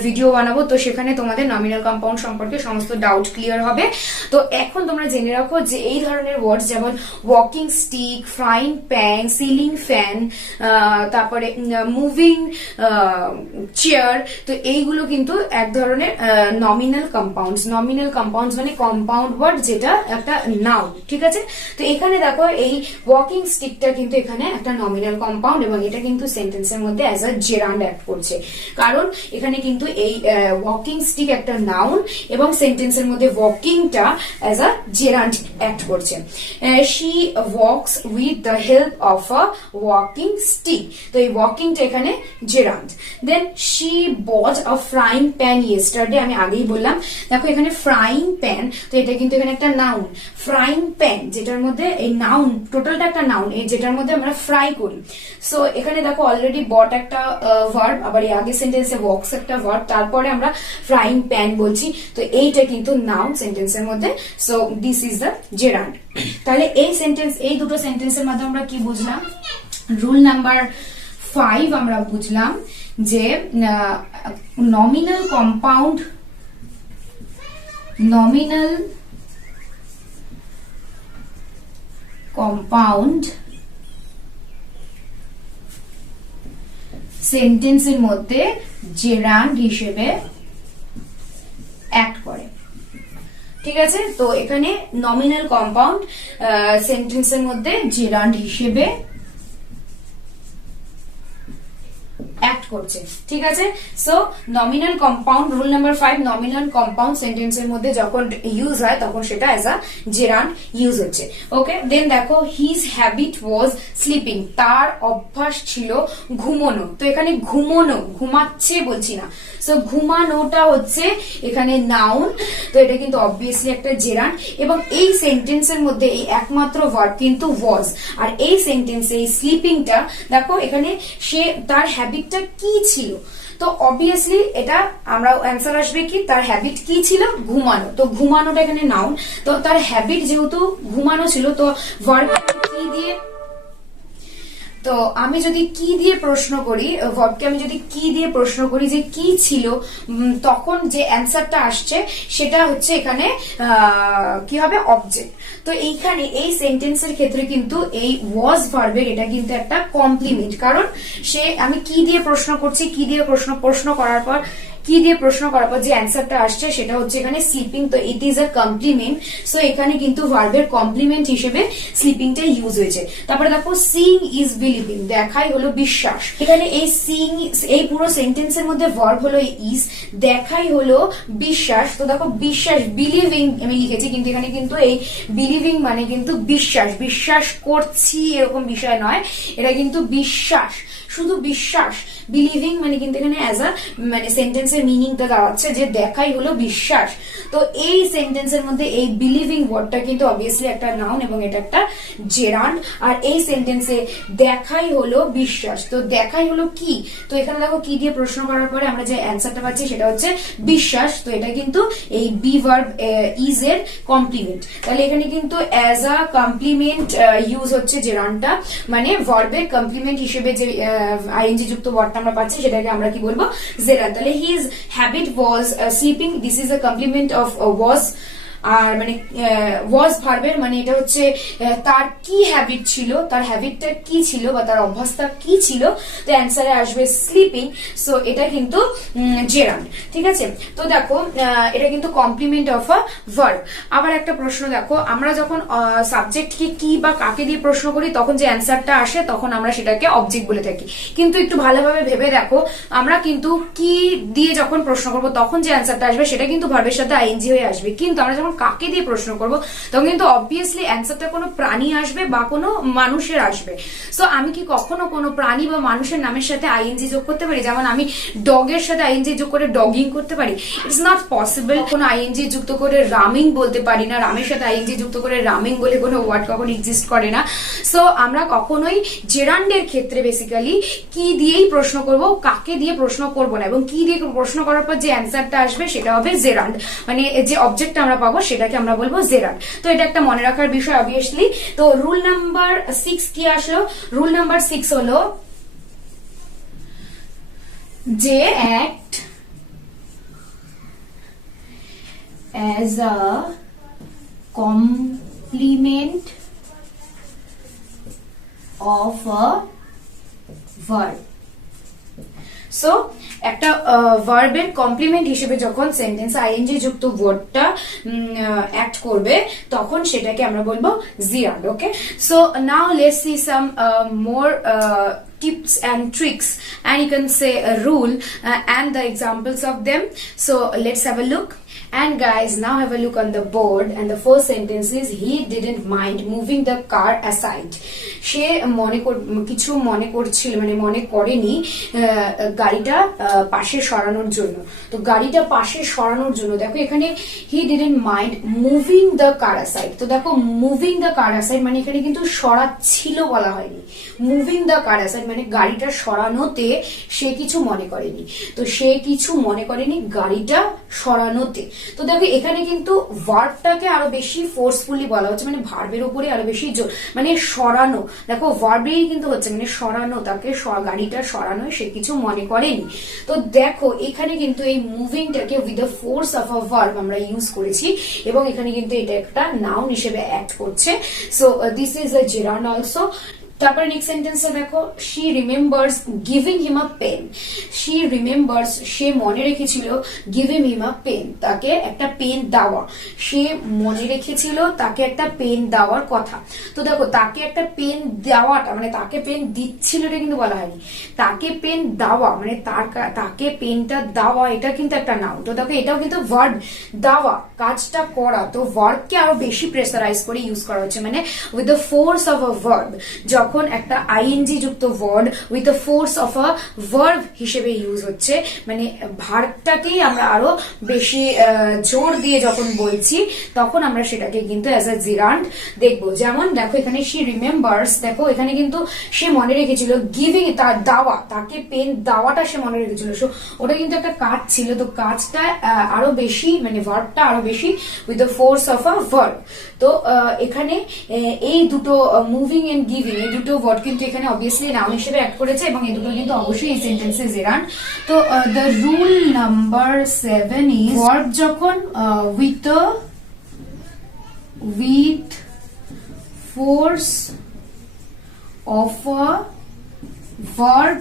ভিডিও বানাবো, তো সেখানে তোমাদের নমিনাল কম্পাউন্ড সম্পর্কে সমস্ত ডাউট ক্লিয়ার হবে। তো এখন তোমরা জেনে রাখো যে এই ধরনের ওয়ার্ড যেমন walking stick, frying pan, ceiling fan, তারপরে মুভিং চেয়ার, তো এইগুলো কিন্তু এক ধরনের নমিনাল কম্পাউন্ডস। নমিনাল কম্পাউন্ডস মানে কম্পাউন্ড ওয়ার্ড যেটা একটা নাউন। ঠিক আছে, তো এখানে দেখো এই ওয়াকিং স্টিকটা কিন্তু এখানে একটা নমিনাল কম্পাউন্ড এবং এটা কিন্তু সেন্টেন্সের মধ্যে অ্যাজ আ জেরান্ড অ্যাক্ট করছে, কারণ এখানে কিন্তু এই ওয়াকিং স্টিক একটা নাউন এবং সেন্টেন্সের মধ্যে ওয়াকিংটা অ্যাজ আ জেরান্ড অ্যাক্ট করছে। She walks with the help of a walking stick, তো এই ওয়াকিংটা এখানে gerund. Then she bought a frying pan yesterday, আমি আগেই বললাম। দেখো এখানে ফ্রাইং প্যান, তো এটা কিন্তু এখানে একটা নাউন। ফ্রাইং প্যান যেটার মধ্যে এই নাউন, টোটালটা একটা নাউন, যেটার মধ্যে আমরা ফ্রাই করি। সো এখানে দেখো অলরেডি বট একটা ভার্ব, আবার এই আগে সেন্টেন্সে ওয়াকস একটা ভার্ব, তারপরে আমরা ফ্রাইং প্যান বলছি। তো এইটা কিন্তু নাউন সেন্টেন্সের মধ্যে। So this is the gerund. তাহলে এই দুটো সেন্টেন্সের মাধ্যমে আমরা কি বুঝলাম? রুল নাম্বার 5 আমরা বুঝলাম যে নমিনাল কম্পাউন্ড সেন্টেন্সের মধ্যে জেরান্ড হিসেবে অ্যাক্ট করে। ঠিক আছে, তো এখানে নমিনাল কম্পাউন্ড সেন্টেন্সের মধ্যে জেরান্ড হিসেবে অ্যাক্ট করছে। ঠিক আছে, so nominal compound, rule number 5, nominal compound সেন্টেন্সের মধ্যে যখন ইউজ হয় তখন সেটা অ্যাজ আ জেরান্ড ইউজ হচ্ছে। ওকে, দেন দেখো হিজ হ্যাবিট ওয়াজ স্লিপিং, তার অভ্যাস ছিল ঘুমানো। তো এখানে ঘুমাচ্ছে বলছি না, সো ঘুমানোটা হচ্ছে এখানে নাউন। তো এটা কিন্তু অবভিয়াসলি একটা জেরান্ড এবং এই সেন্টেন্সের মধ্যে এই একমাত্র ভার্ব কিন্তু ওয়াজ। আর এই সেন্টেন্সে এই স্লিপিংটা দেখো এখানে সে তার হ্যাবিটটা কি ছিল, তো অবভিয়াসলি এটা আমরা অ্যান্সার আসবে কি তার হ্যাবিট কি ছিল? ঘুমানো। তো ঘুমানোটা এখানে নাউন, তো তার হ্যাবিট যেহেতু ঘুমানো ছিল, তো ভার্ব কি দিয়ে, তো আমি যদি কি দিয়ে প্রশ্ন করি, ভার্বকে আমি যদি কি দিয়ে প্রশ্ন করি যে কি ছিল, তখন যে অ্যান্সারটা আসছে সেটা হচ্ছে এখানে কি হবে? অবজেক্ট। তো এইখানে এই সেন্টেন্সের ক্ষেত্রে কিন্তু এই ওয়াজ ভার্বের এটা কিন্তু একটা কমপ্লিমেন্ট, কারণ আমি কি দিয়ে প্রশ্ন করছি, কি দিয়ে প্রশ্ন করার পর যে অ্যান্সারটা আসছে সেটা হচ্ছে এখানে স্লিপিং, তো ইট ইজ আ কমপ্লিমেন্ট। সো এখানে কিন্তু ভার্বের কমপ্লিমেন্ট হিসেবে স্লিপিংটা ইউজ হয়েছে। তারপরে দেখো সিইং ইজ বিলিভিং, দেখাই হলো বিশ্বাস। এখানে এই সিইং, এই পুরো সেন্টেন্সের মধ্যে ভার্ব হলো ইজ, দেখাই হলো বিশ্বাস। তো দেখো বিশ্বাস, বিলিভিং আমি লিখেছি, কিন্তু এখানে কিন্তু এই বিলিভিং মানে কিন্তু বিশ্বাস করছি এরকম বিষয় নয়, এটা কিন্তু বিশ্বাস, শুধু বিশ্বাস, বিলিভিং মানে কিন্তু এখানে অ্যাজ আ মানে সেন্টেন্সের মিনিংটা দাঁড়াচ্ছে যে দেখাই হলো বিশ্বাস। তো এই সেন্টেন্সের মধ্যে এই বিলিভিং ওয়ার্ডটা কিন্তু অবভিয়াসলি একটা নাউন এবং এটা একটা জেরান্ড। আর এই সেন্টেন্সে দেখাই হলো বিশ্বাস, তো দেখাই হলো কি, তো এখানে দেখো কি দিয়ে প্রশ্ন করার পরে আমরা যে অ্যান্সারটা পাচ্ছি সেটা হচ্ছে বিশ্বাস। তো এটা কিন্তু এই বি ভার্ব ইজ এর কমপ্লিমেন্ট, তাহলে এখানে কিন্তু অ্যাজ আ কমপ্লিমেন্ট ইউজ হচ্ছে জেরান্ডটা, মানে ভার্বের কমপ্লিমেন্ট হিসেবে যে আইএনজি যুক্ত ওয়ার্ডটা আমরা পাচ্ছি সেটাকে আমরা কি বলবো, জেরান্ড। তাহলে his habit was sleeping, this is a complement of was. আর মানে ওয়াজ ভার্বের মানে এটা হচ্ছে তার কি হ্যাবিট ছিল, তার হ্যাবিটটা কি ছিল বা তার অভ্যাসটা কি ছিল, তো অ্যান্সারে আসবে স্লিপিং। সো এটা কিন্তু জেরান্ড, ঠিক আছে। তো দেখো এটা কিন্তু কমপ্লিমেন্ট অফ আ ভার্ব। আবার একটা প্রশ্ন দেখো, আমরা যখন সাবজেক্টকে কি বা কাকে দিয়ে প্রশ্ন করি তখন যে অ্যান্সারটা আসে তখন আমরা সেটাকে অবজেক্ট বলে থাকি, কিন্তু একটু ভালোভাবে ভেবে দেখো আমরা কিন্তু কি দিয়ে যখন প্রশ্ন করবো তখন যে অ্যান্সারটা আসবে সেটা কিন্তু ভার্বের সাথে আইএনজি হয়ে আসবে, কিন্তু আমরা যখন কাকে দিয়ে প্রশ্ন করব তখন কিন্তু অবভিয়াসলি অ্যান্সারটা কোনো প্রাণী আসবে বা কোনো মানুষের আসবে। সো আমি কি কখনো কোনো প্রাণী বা মানুষের নামের সাথে আইএনজি যোগ করতে পারি? যেমন আমি ডগের সাথে আইএনজি যোগ করে ডগিং করতে পারি? It's not possible. কোনো আইএনজি যুক্ত করে রামিং বলতে পারি না, রামের সাথে আইএনজি যুক্ত করে রামিং বলে কোনো ওয়ার্ড কখনো এক্সিস্ট করে না। সো আমরা কখনোই জেরান্ডের ক্ষেত্রে বেসিক্যালি কি দিয়েই প্রশ্ন করব, কাকে দিয়ে প্রশ্ন করব না, এবং কি দিয়ে প্রশ্ন করার পর যে অ্যান্সারটা আসবে সেটা হবে জেরান্ড, মানে যে অবজেক্টটা আমরা পাবো সেটাকে আমরা বলবো জেরান্ড। তো এটা একটা মনে রাখার বিষয় অবভিয়াসলি। তো রুল নাম্বার 6 কি আসলো? রুল নাম্বার 6 হলো যে act as a complement of a verb. So একটা ভার্বের কমপ্লিমেন্ট হিসেবে যখন সেন্টেন্স আইএনজি যুক্ত ওয়ার্ডটা অ্যাক্ট করবে তখন সেটাকে আমরা বলবো gerund. Okay, so now let's see some more tips and tricks, and you can say a rule and the examples of them. So let's have a look. And guys, now have a look on the board, and the first sentence is he didn't mind moving the car aside. সে কিছু মনে করছিল, মানে মনে করেনি গাড়িটা পাশে সরানোর জন্য। তো গাড়িটা পাশে সরানোর জন্য দেখো এখানে he didn't mind moving the car aside। তো দেখো moving the car aside মানে এখানে কিন্তু সরাচ্ছিল বলা হয়নি, moving the car aside মানে গাড়িটা সরানোতে সে কিছু মনে করেনি। তো সে কিছু মনে করেনি গাড়িটা সরানোতে। তো দেখো এখানে কিন্তু ভার্বটাকে আরো বেশি ফোর্সফুলি বলা হচ্ছে, মানে ভার্বের উপরে আরো বেশি জোর, মানে সরানো। দেখো ভার্বেই কিন্তু হচ্ছে মানে সরানো, তাকে গাড়িটা সরানো সে কিছু মনে করেনি। তো দেখো এখানে কিন্তু এই মুভিংটাকে with the force of a verb আমরা ইউজ করেছি, এবং এখানে কিন্তু এটা একটা নাউন হিসেবে অ্যাক্ট করছে। So this is a gerund also. তারপরে নেক্সট সেন্টেন্সে দেখো she remembers giving him a pen। she remembers সে মনে রেখেছিল giving him a pen তাকে একটা পেন দেওয়া, সে মনে রেখেছিল তাকে একটা পেন দেওয়ার কথা। তো দেখো তাকে একটা পেন দেওয়াটা মানে তাকে পেন দিচ্ছিল এটা কিন্তু বলা হয়নি, তাকে পেন দেওয়া মানে তাকে পেনটা দেওয়া এটা কিন্তু একটা নাউন। তো দেখো এটাও কিন্তু ভার্ব, দেওয়া কাজটা করা, তো ভার্বকে আরো বেশি প্রেসারাইজ করে ইউজ করা হচ্ছে, মানে with the force of a verb. যখন একটা আইএনজি যুক্ত word with the force of a verb হিসেবে ইউজ হচ্ছে, মানে ভার্বটাকেই আমরা আরো বেশি জোর দিয়ে যখন বলছি তখন আমরা সেটাকে কিন্তু অ্যাজ আ জেরান্ড দেখবো। যেমন দেখো এখানে she remembers, দেখো এখানে কিন্তু সে মনে রেখেছিল গিভিং, তার দেওয়া, তাকে পেন দেওয়াটা সে মনে রেখেছিল, সো ওটা কিন্তু একটা কাজ ছিল। তো কাজটা আরো বেশি মানে ভার্বটা আরো বেশি with the force of a verb. তো এখানে এই দুটো মুভিং এন্ড গিভিং এই দুটো ওয়ার্ড কিন্তু এখানে অবভিয়াসলি নাউন হিসেবে অ্যাড করেছে, এবং এই দুটো কিন্তু অবশ্যই এই সেন্টেন্সে জেরান্ড। তো the rule number 7 is verb যখন with force of a verb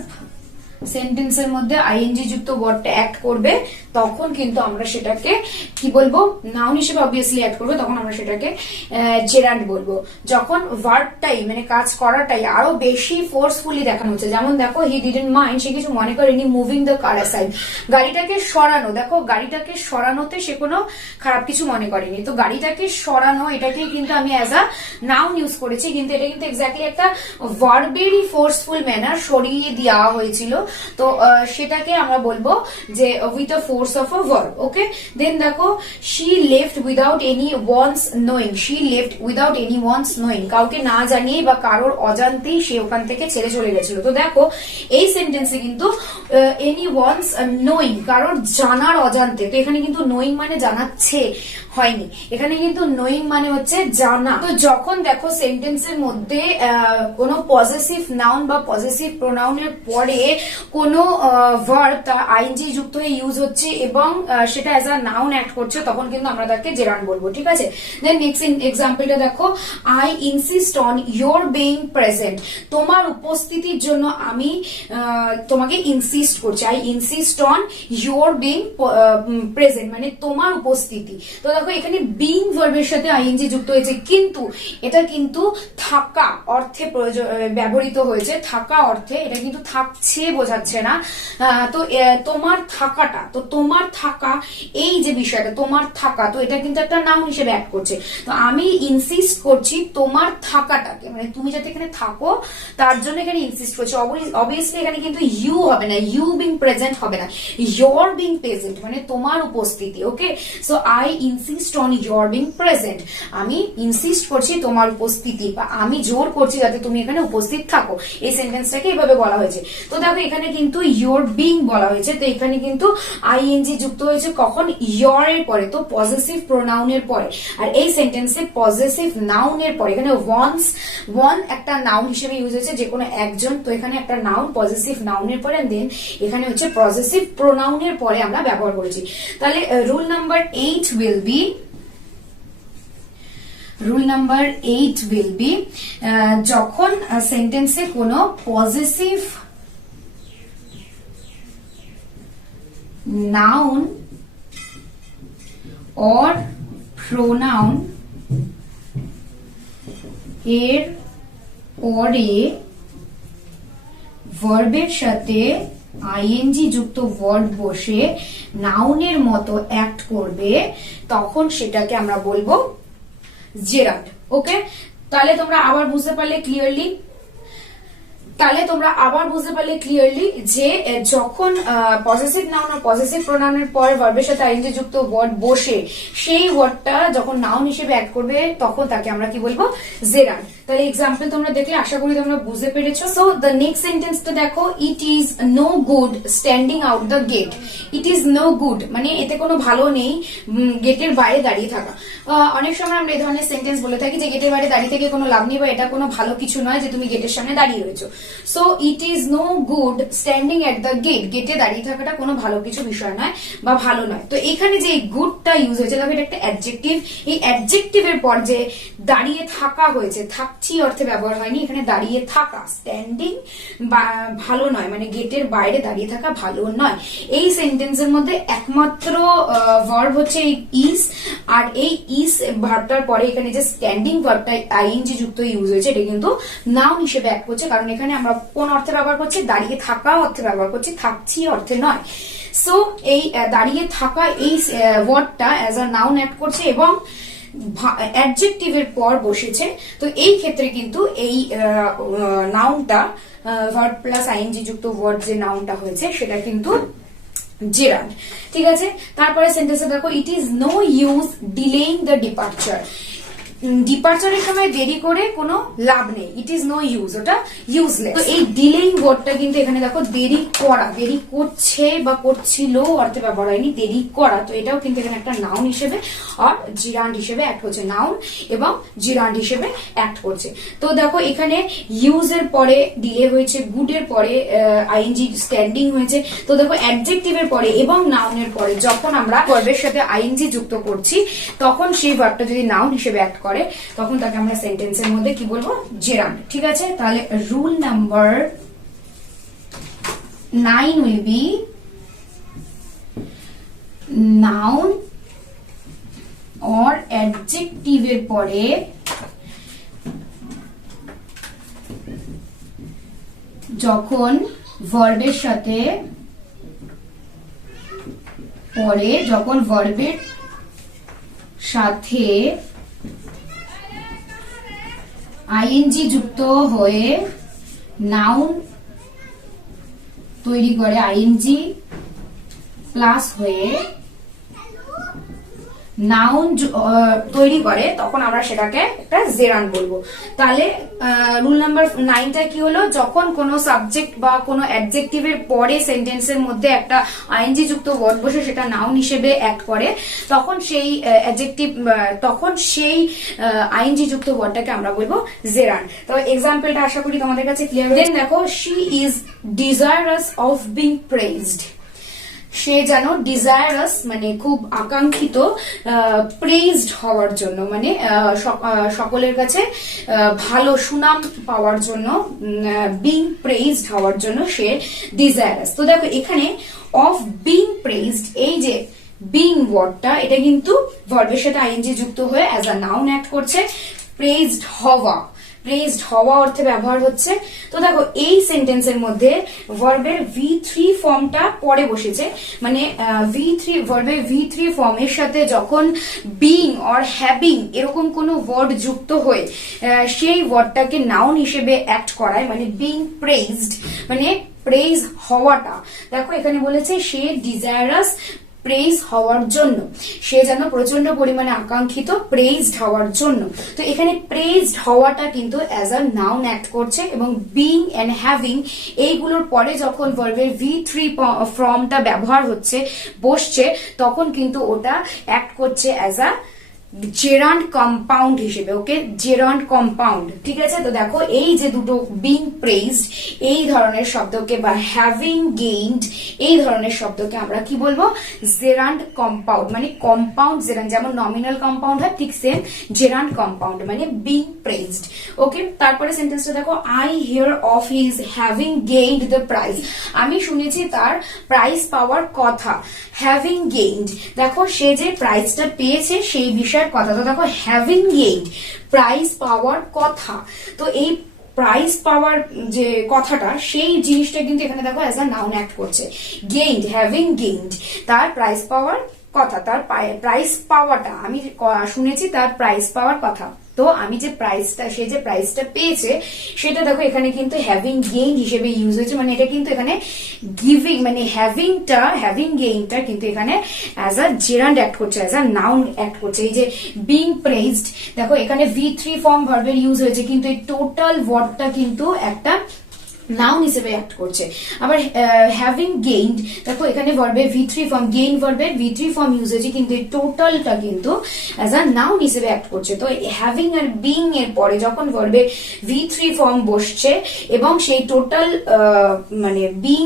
সেন্টেন্সের মধ্যে আইএনজি যুক্ত ওয়ার্ডটা অ্যাক্ট করবে তখন কিন্তু আমরা সেটাকে কি বলবো, নাউন হিসেবে অবভিয়াসলি অ্যাড করবে, তখন আমরা সেটাকে জেরান্ড বলবো। যখন ভার্বটাই মানে কাজ করাটাই আরো বেশি ফোর্সফুলি দেখানো হচ্ছে, যেমন দেখো হি ডিডন্ট মাইন্ড, সে কিছু মনে করেনি, মুভিং দ্য কার অ্যাসাইড, গাড়িটাকে সরানো, দেখো গাড়িটাকে সরানোতে সে কোনো খারাপ কিছু মনে করেনি। তো গাড়িটাকে সরানো এটাকে কিন্তু আমি অ্যাজ আ নাউন ইউজ করেছি, কিন্তু এটা কিন্তু এক্স্যাক্টলি একটা ভার্বেরই ফোর্সফুল ম্যানার, সরিয়ে দেওয়া হয়েছিল। তো সেটাকে আমরা বলবো যে with a force of a verb. Okay, then দেখো she left without any one's knowing, she left without any one's knowing, কাউকে না জানিয়ে বা কারোর অজান্তেই সে ওখান থেকে ছেড়ে চলে গেছিল। তো দেখো এই সেন্টেন্সে কিন্তু এনি ওয়ান্স নোয়িং, কারোর জানার অজান্তে, তো এখানে কিন্তু নোয়িং মানে জানাচ্ছে হয়নি, এখানে কিন্তু নোয়িং মানে হচ্ছে জানা। তো যখন দেখো সেন্টেন্সের মধ্যে কোনো পজেসিভ নাউন বা পজেসিভ প্রোনাউনের পরে কোনো ভার্ব তা আইএনজি যুক্ত হয়ে ইউজ হচ্ছে এবং সেটা অ্যাজ আ নাউন অ্যাড করছে, তখন কিন্তু আমরা তাকে জেরান্ড বলবো। ঠিক আছে, দেন নেক্সট এক্সাম্পলটা দেখো, I insist on your being present, তোমার উপস্থিতির জন্য আমি তোমাকে ইনসিস্ট করছি, I insist on your being present মানে তোমার উপস্থিতি। তো দেখো এখানে বিং ভার্বের সাথে আইএনজি যুক্ত হয়েছে, কিন্তু এটা কিন্তু থাকা অর্থে ব্যবহৃত হয়েছে, থাকা অর্থে, এটা কিন্তু থাকছে বোঝাচ্ছে না। তো তোমার থাকাটা, তো তোমার থাকা এই যে বিষয়টা তোমার থাকা, তো এটা কিন্তু একটা নাউন হিসেবে অ্যাড করছে। তো আমি ইনসিস্ট করছি তোমার থাকাটাকে, মানে তুমি যাতে এখানে থাকো তার জন্য এখানে ইনসিস্ট করছি। অবভিয়াসলি এখানে কিন্তু ইউ হবে না, ইউ বিং প্রেজেন্ট হবে না, ইয়োর বিং প্রেজেন্ট মানে তোমার উপস্থিতি। Okay, so I insist on your being present, আমি ইনসিস্ট করছি তোমার উপস্থিতি, বা আমি জোর করছি যাতে তুমি এখানে উপস্থিত থাকো। এই সেন্টেন্সটাকে এভাবে বলা হয়েছে। তো দেখো এখানে কিন্তু ইয়োর বিং বলা হয়েছে, তো এখানে কিন্তু আইএনজি যুক্ত হয়েছে কখন, ইয়োর এর পরে, তো পজেসিভ প্রোনাউনের পরে। আর এই সেন্টেন্সে পজেসিভ নাউনের পরে, এখানে ওয়ান একটা নাউন হিসেবে ইউজ হয়েছে, যে কোনো একজন, তো এখানে একটা নাউন পজেসিভ নাউনের পরে, দেন এখানে হচ্ছে পজেসিভ প্রোনাউনের পরে আমরা ব্যবহার করেছি। তাহলে রুল নাম্বার 8 will be যখন সেন্টেন্সে কোনো পজেসিভ নাউন or pronoun এর পরে ভার্বের সাথে আইএনজি যুক্ত ওয়ার্ড বসে নাউনের মতো অ্যাক্ট করবে, তখন সেটাকে আমরা বলবো জেরান্ড। ওকে, তাহলে তোমরা আবার বুঝতে পারলে ক্লিয়ারলি, যে যখন পজেসিভ নাউন আর পজেসিভ প্রোনাউনের পর ভার্বের সাথে আইএনজি যুক্ত ওয়ার্ড বসে সেই ওয়ার্ডটা যখন নাউন হিসেবে অ্যাড করবে, তখন তাকে আমরা কি বলবো, জেরান্ড। তাহলে এক্সাম্পল তোমরা দেখলে আশা করি তোমরা বুঝতে পেরেছো। সো দ্য নেক্সট সেন্টেন্সটা দেখো, it is no good standing out the gate. It is no good মানে এতে কোনো ভালো নেই গেটের বাইরে দাঁড়িয়ে থাকা। অনেক সময় আমরা এই ধরনের সেন্টেন্স বলে থাকি যে গেটের বাইরে দাঁড়িয়ে থেকে কোনো লাভ নেই, বা এটা কোনো ভালো কিছু নয় যে তুমি গেটের সামনে দাঁড়িয়ে রয়েছো। So it is no good standing at the gate, গেটে দাঁড়িয়ে থাকাটা কোনো ভালো কিছু বিষয় নয় বা ভালো নয়। তো এখানে যে গুডটা ইউজ হয়েছে, দেখো এটা একটা অ্যাডজেক্টিভ, এই অ্যাডজেক্টিভের পর যে দাঁড়িয়ে থাকা হয়েছে, থাকছি অর্থে ব্যবহার হয়নি, এখানে দাঁড়িয়ে থাকা, স্ট্যান্ডিং ভালো নয় মানে গেটের বাইরে দাঁড়িয়ে থাকা ভালো নয়। এই সেন্টেন্সের মধ্যে একমাত্র ভার্ব হচ্ছে এই ইজ, আর এই ইজ ভার্বটার পরে এখানে যে স্ট্যান্ডিং ভার্বটা আইএনজি যুক্ত ইউজ হয়েছে, এটা কিন্তু নাউন হিসেবে অ্যাড করছে, কারণ এখানে আমরা কোন অর্থে ব্যবহার করছি, দাঁড়িয়ে থাকা অর্থে ব্যবহার করছি, থাকছি অর্থে নয়। সো এই দাঁড়িয়ে থাকা এই ওয়ার্ডটা অ্যাজ আ নাউন অ্যাড করছে এবং অ্যাডজেক্টিভের পর বসেছে। তো এই ক্ষেত্রে কিন্তু এই নাউনটা ভার্ব প্লাস আইএনজি যুক্ত ওয়ার্ড যে নাউনটা হয়েছে সেটা কিন্তু জেরান্ড। ঠিক আছে, তারপরে সেন্টেন্সে দেখো, it is no use delaying the departure. ডিপার্চারের সময় দেরি করে কোনো লাভ নেই, ইট ইজ নো ইউজ, ওটা ইউজলেস। তো এই ডিলেইং ওয়ার্ডটা কিন্তু এখানে দেখো দেরি করা, দেরি করছে বা করছিল অর্থে ব্যবহার হয়নি, দেরি করা। তো এটাও কিন্তু এখানে একটা নাউন হিসেবে আর জিরান্ড হিসেবে অ্যাক্ট করছে, নাউন এবং জিরান্ড হিসেবে অ্যাক্ট করছে। তো দেখো এখানে ইউজের পরে ডিলে হয়েছে, গুডের পরে আইএনজি স্ট্যান্ডিং হয়েছে। তো দেখো অ্যাডজেক্টিভের পরে এবং নাউনের পরে যখন আমরা ভার্বের সাথে আইএনজি যুক্ত করছি, তখন সেই ভার্বটা যদি নাউন হিসেবে অ্যাক্ট করে, তখন তাকে আমরা সেন্টেন্সের মধ্যে কি বলবো, জেরান্ড। ঠিক আছে, তাহলে rule number 9 will be noun or adjective এর পরে যখন ভার্বের সাথে আইএনজি যুক্ত হয়ে নাউন তৈরি করে, আইএনজি প্লাস হয়ে নাউন তৈরি করে, তখন আমরা সেটাকে একটা জেরান্ড বলবো। তাহলে রুল নাম্বার 9টা কি হলো, যখন কোনো সাবজেক্ট বা কোনো অ্যাডজেক্টিভের পরে সেন্টেন্সের মধ্যে একটা আইএনজি যুক্ত ওয়ার্ড বসে সেটা নাউন হিসেবে অ্যাক্ট করে, তখন সেই আইএনজি যুক্ত ওয়ার্ডটাকে আমরা বলবো জেরান্ড। তো এক্সাম্পলটা আশা করি তোমাদের কাছে ক্লিয়ার। দেন দেখো, she is desirous of being praised. সে যেন ডিজায়ারাস মানে খুব আকাঙ্ক্ষিত, প্রেজড হওয়ার জন্য, মানে সকলের কাছে ভালো সুনাম পাওয়ার জন্য, বিং প্রেজড হওয়ার জন্য সে ডিজায়ারাস। তো দেখো এখানে অফ বিং প্রেজড, এই যে বিং ওয়ার্ডটা, এটা কিন্তু ভার্বের সাথে আইএনজি যুক্ত হয়ে অ্যাজ আ নাউন অ্যাক্ট করছে। প্রেজড হওয়া অর্থে ব্যবহার হচ্ছে। তো দেখো এই সেন্টেন্সের মধ্যে ভার্বের V3 ফর্মটা পরে বসেছে, মানে ভার্বের V3 ফর্মের সাথে যখন বিং অর হ্যাভিং এরকম কোনো ওয়ার্ড যুক্ত হয়ে সেই ওয়ার্ডটাকে নাউন হিসেবে অ্যাক্ট করায়, মানে বিং প্রেজড, মানে প্রেজ হওয়াটা। দেখো এখানে বলেছে সে ডিজায়ারাস, প্রেজ হওয়ার জন্য, সে যেন প্রচন্ড পরিমাণে আকাঙ্ক্ষিত, প্রেজড হওয়ার জন্য। তো এখানে প্রেজড হওয়াটা কিন্তু অ্যাজ আ নাউন অ্যাক্ট করছে, এবং বিং এন্ড হ্যাভিং এইগুলোর পরে যখন ভার্বের V3 ফর্মটা ব্যবহার বসছে, তখন কিন্তু ওটা অ্যাক্ট করছে অ্যাজ আ জেরান্ড কম্পাউন্ড হিসেবে। ওকে, জেরান্ড কম্পাউন্ড, ঠিক আছে। তো দেখো এই যে দুটো বিং প্রেজড এই ধরনের শব্দকে, বা হ্যাভিং গেইনড এই ধরনের শব্দকে আমরা কি বলবো, জেরান্ড কম্পাউন্ড, মানে কম্পাউন্ড জেরান্ড, যেমন নমিনাল কম্পাউন্ড হয় ঠিক সেম জেরান্ড কম্পাউন্ড, মানে বিং প্রেজড। ওকে, তারপরে সেন্টেন্সটা দেখো, I here of his having gained the prize. আমি শুনেছি তার প্রাইজ পাওয়ার কথা। হ্যাভিং গেইনড, দেখো সে যে প্রাইজটা পেয়েছে সেই বিষয়ে কথা। তো দেখো হ্যাভিং গেইনড, প্রাইজ পাওয়ার কথা। তো এই প্রাইজ পাওয়ার যে কথাটা, সেই জিনিসটা কিন্তু এখানে দেখো অ্যাজ আ নাউন অ্যাক্ট করছে। গেইনড, হ্যাভিং গেইনড, তার প্রাইজ পাওয়ার কথা, তার প্রাইজ পাওয়াটা, আমি শুনেছি তার প্রাইজ পাওয়ার কথা। তো আমি যে সে যে প্রাইজটা পেয়েছে সেটা দেখো এখানে কিন্তু হ্যাভিং গেইন হিসেবে ইউজ হয়েছে, মানে এটা কিন্তু এখানে গিভিং, মানে হ্যাভিং গেইনটা কিন্তু এখানে অ্যাজ আ জেরান্ড অ্যাক্ট করছে, অ্যাজ আ নাউন অ্যাক্ট করছে। এই যে বিং প্রেজড, দেখো এখানে V3 ফর্ম ভার্বের ইউজ হয়েছে, কিন্তু এই টোটাল ওয়ার্ডটা কিন্তু একটা নাউন হিসেবে অ্যাক্ট করছে। আবার হ্যাভিং গেইনড, দেখো এখানে ভার্বের V3 ফর্ম, গেইন ভার্বের V3 ফর্ম ইউজ হয়েছে, কিন্তু এই টোটালটা কিন্তু অ্যাজ আ নাউন হিসেবে অ্যাক্ট করছে। তো হ্যাভিং আর বিং এর পরে যখন ভার্বের V3 ফর্ম বসছে, এবং সেই টোটাল মানে বিং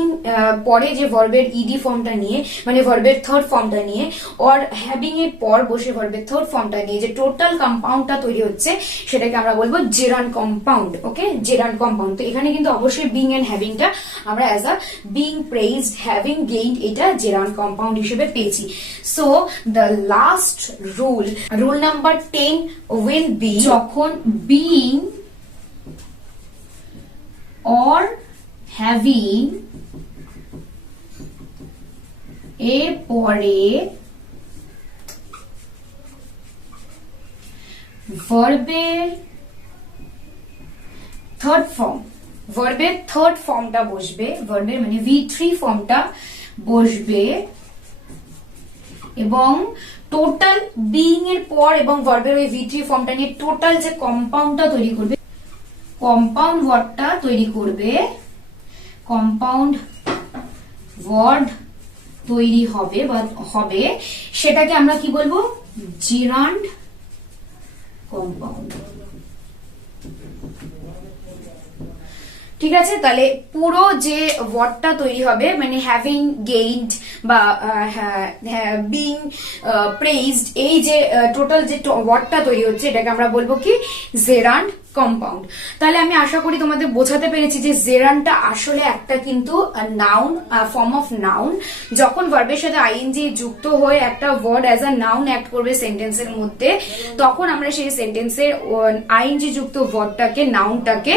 পরে যে ভার্বের ইডি ফর্মটা নিয়ে, মানে ভার্বের থার্ড ফর্মটা নিয়ে, অর হ্যাভিং এর পর বসে ভার্বের থার্ড ফর্মটা নিয়ে যে টোটাল কম্পাউন্ডটা তৈরি হচ্ছে, সেটাকে আমরা বলবো জেরান্ড কম্পাউন্ড। ওকে, জেরান্ড কম্পাউন্ড। তো এখানে কিন্তু অবশ্যই বিং এন্ড হ্যাভিংটা আমরা as a being praised, having gained, এটা জেরান্ড কম্পাউন্ড হিসেবে পেয়েছি। So the last rule number 10 will be, যখন বিং অর হ্যাভিং এর পরে ভার্বের থার্ড ফর্মটা বসবে, ভার্বের মানে V3 ফর্মটা বসবে, এবং টোটাল বিং এর পর এবং ভার্বের ওই V3 ফর্মটা নিয়ে টোটাল যে কম্পাউন্ডটা তৈরি করবে, কম্পাউন্ড ওয়ার্ডটা তৈরি করবে, কম্পাউন্ড ওয়ার্ড তৈরি হবে, সেটাকে আমরা কি বলবো, জেরান্ড কম্পাউন্ড। ঠিক আছে, তাহলে পুরো যে ওয়ার্ডটা তৈরি হবে, মানে হ্যাভিং গেইনড বা বিং প্রেজড, এই যে টোটাল যে ওয়ার্ডটা তৈরি হচ্ছে, এটাকে আমরা বলবো কি, জেরান্ড কম্পাউন্ড। তাহলে আমি আশা করি তোমাদের বোঝাতে পেরেছি যে জেরান্ডটা আসলে একটা কিন্তু নাউন, ফর্ম অফ নাউন। যখন ভার্বের সাথে আইএনজি যুক্ত হয়ে একটা word as a noun act করবে সেন্টেন্সের মধ্যে, তখন আমরা সেই সেন্টেন্সের আইএনজি যুক্ত ওয়ার্ডটাকে, নাউনটাকে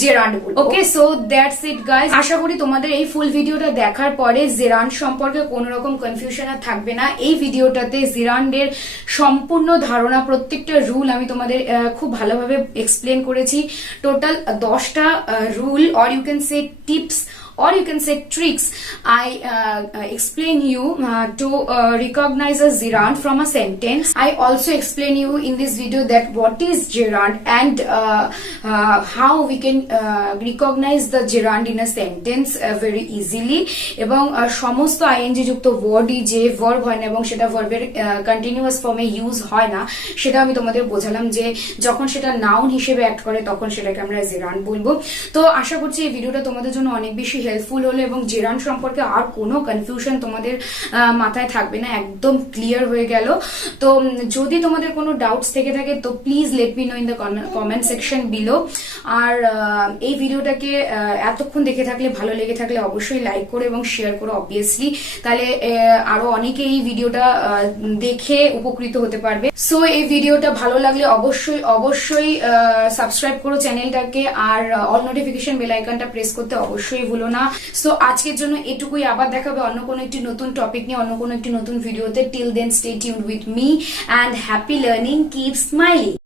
জেরান্ড বলবো। ওকে, সো দ্যাটস ইট গাইস। আশা করি তোমাদের এই ফুল ভিডিওটা দেখার পরে জেরান্ড সম্পর্কে কোনো রকম কনফিউশন আর থাকবে না। এই ভিডিওটাতে জেরান্ডের সম্পূর্ণ ধারণা, প্রত্যেকটা রুল আমি তোমাদের খুব ভালোভাবে এক্সপ্লেন করেছি। টোটাল 10টা rule, or you can say tips, or you can say tricks, I explain you to recognize a gerund from a sentence. I also explain you in this video that what is gerund and how we can recognize the gerund in a sentence very easily, এবং সমস্ত ING যুক্ত ওয়ার্ডই যে verb হয় না এবং সেটা ভার্বের continuous ফর্মে ইউজ হয় না, সেটা আমি তোমাদের বোঝালাম যে যখন সেটা নাউন হিসেবে অ্যাক্ট করে তখন সেটাকে আমরা জেরান্ড বলবো। তো আশা করছি এই ভিডিওটা তোমাদের জন্য অনেক বেশি হেল্পফুল হলো এবং জেরান্ড সম্পর্কে আর কোনো কনফিউশন তোমাদের মাথায় থাকবে না, একদম ক্লিয়ার হয়ে গেল। তো যদি তোমাদের কোনো ডাউটস থেকে থাকে তো please let me know in the comment section below. আর এই ভিডিওটাকে এতক্ষণ দেখে থাকলে, ভালো লেগে থাকলে অবশ্যই লাইক করো এবং শেয়ার করো অবভিয়াসলি, তাহলে আরো অনেকে এই ভিডিওটা দেখে উপকৃত হতে পারবে। সো এই ভিডিওটা ভালো লাগলে অবশ্যই অবশ্যই সাবস্ক্রাইব করো চ্যানেলটাকে, আর অল নোটিফিকেশন বেল আইকনটা প্রেস করতে অবশ্যই ভুলো না। সো আজকের জন্য এটুকুই, আবার দেখাবে অন্য কোনো একটি নতুন টপিক নিয়ে, অন্য কোনো একটি নতুন ভিডিওতে। Till then stay tuned with me and happy learning, keep smiling.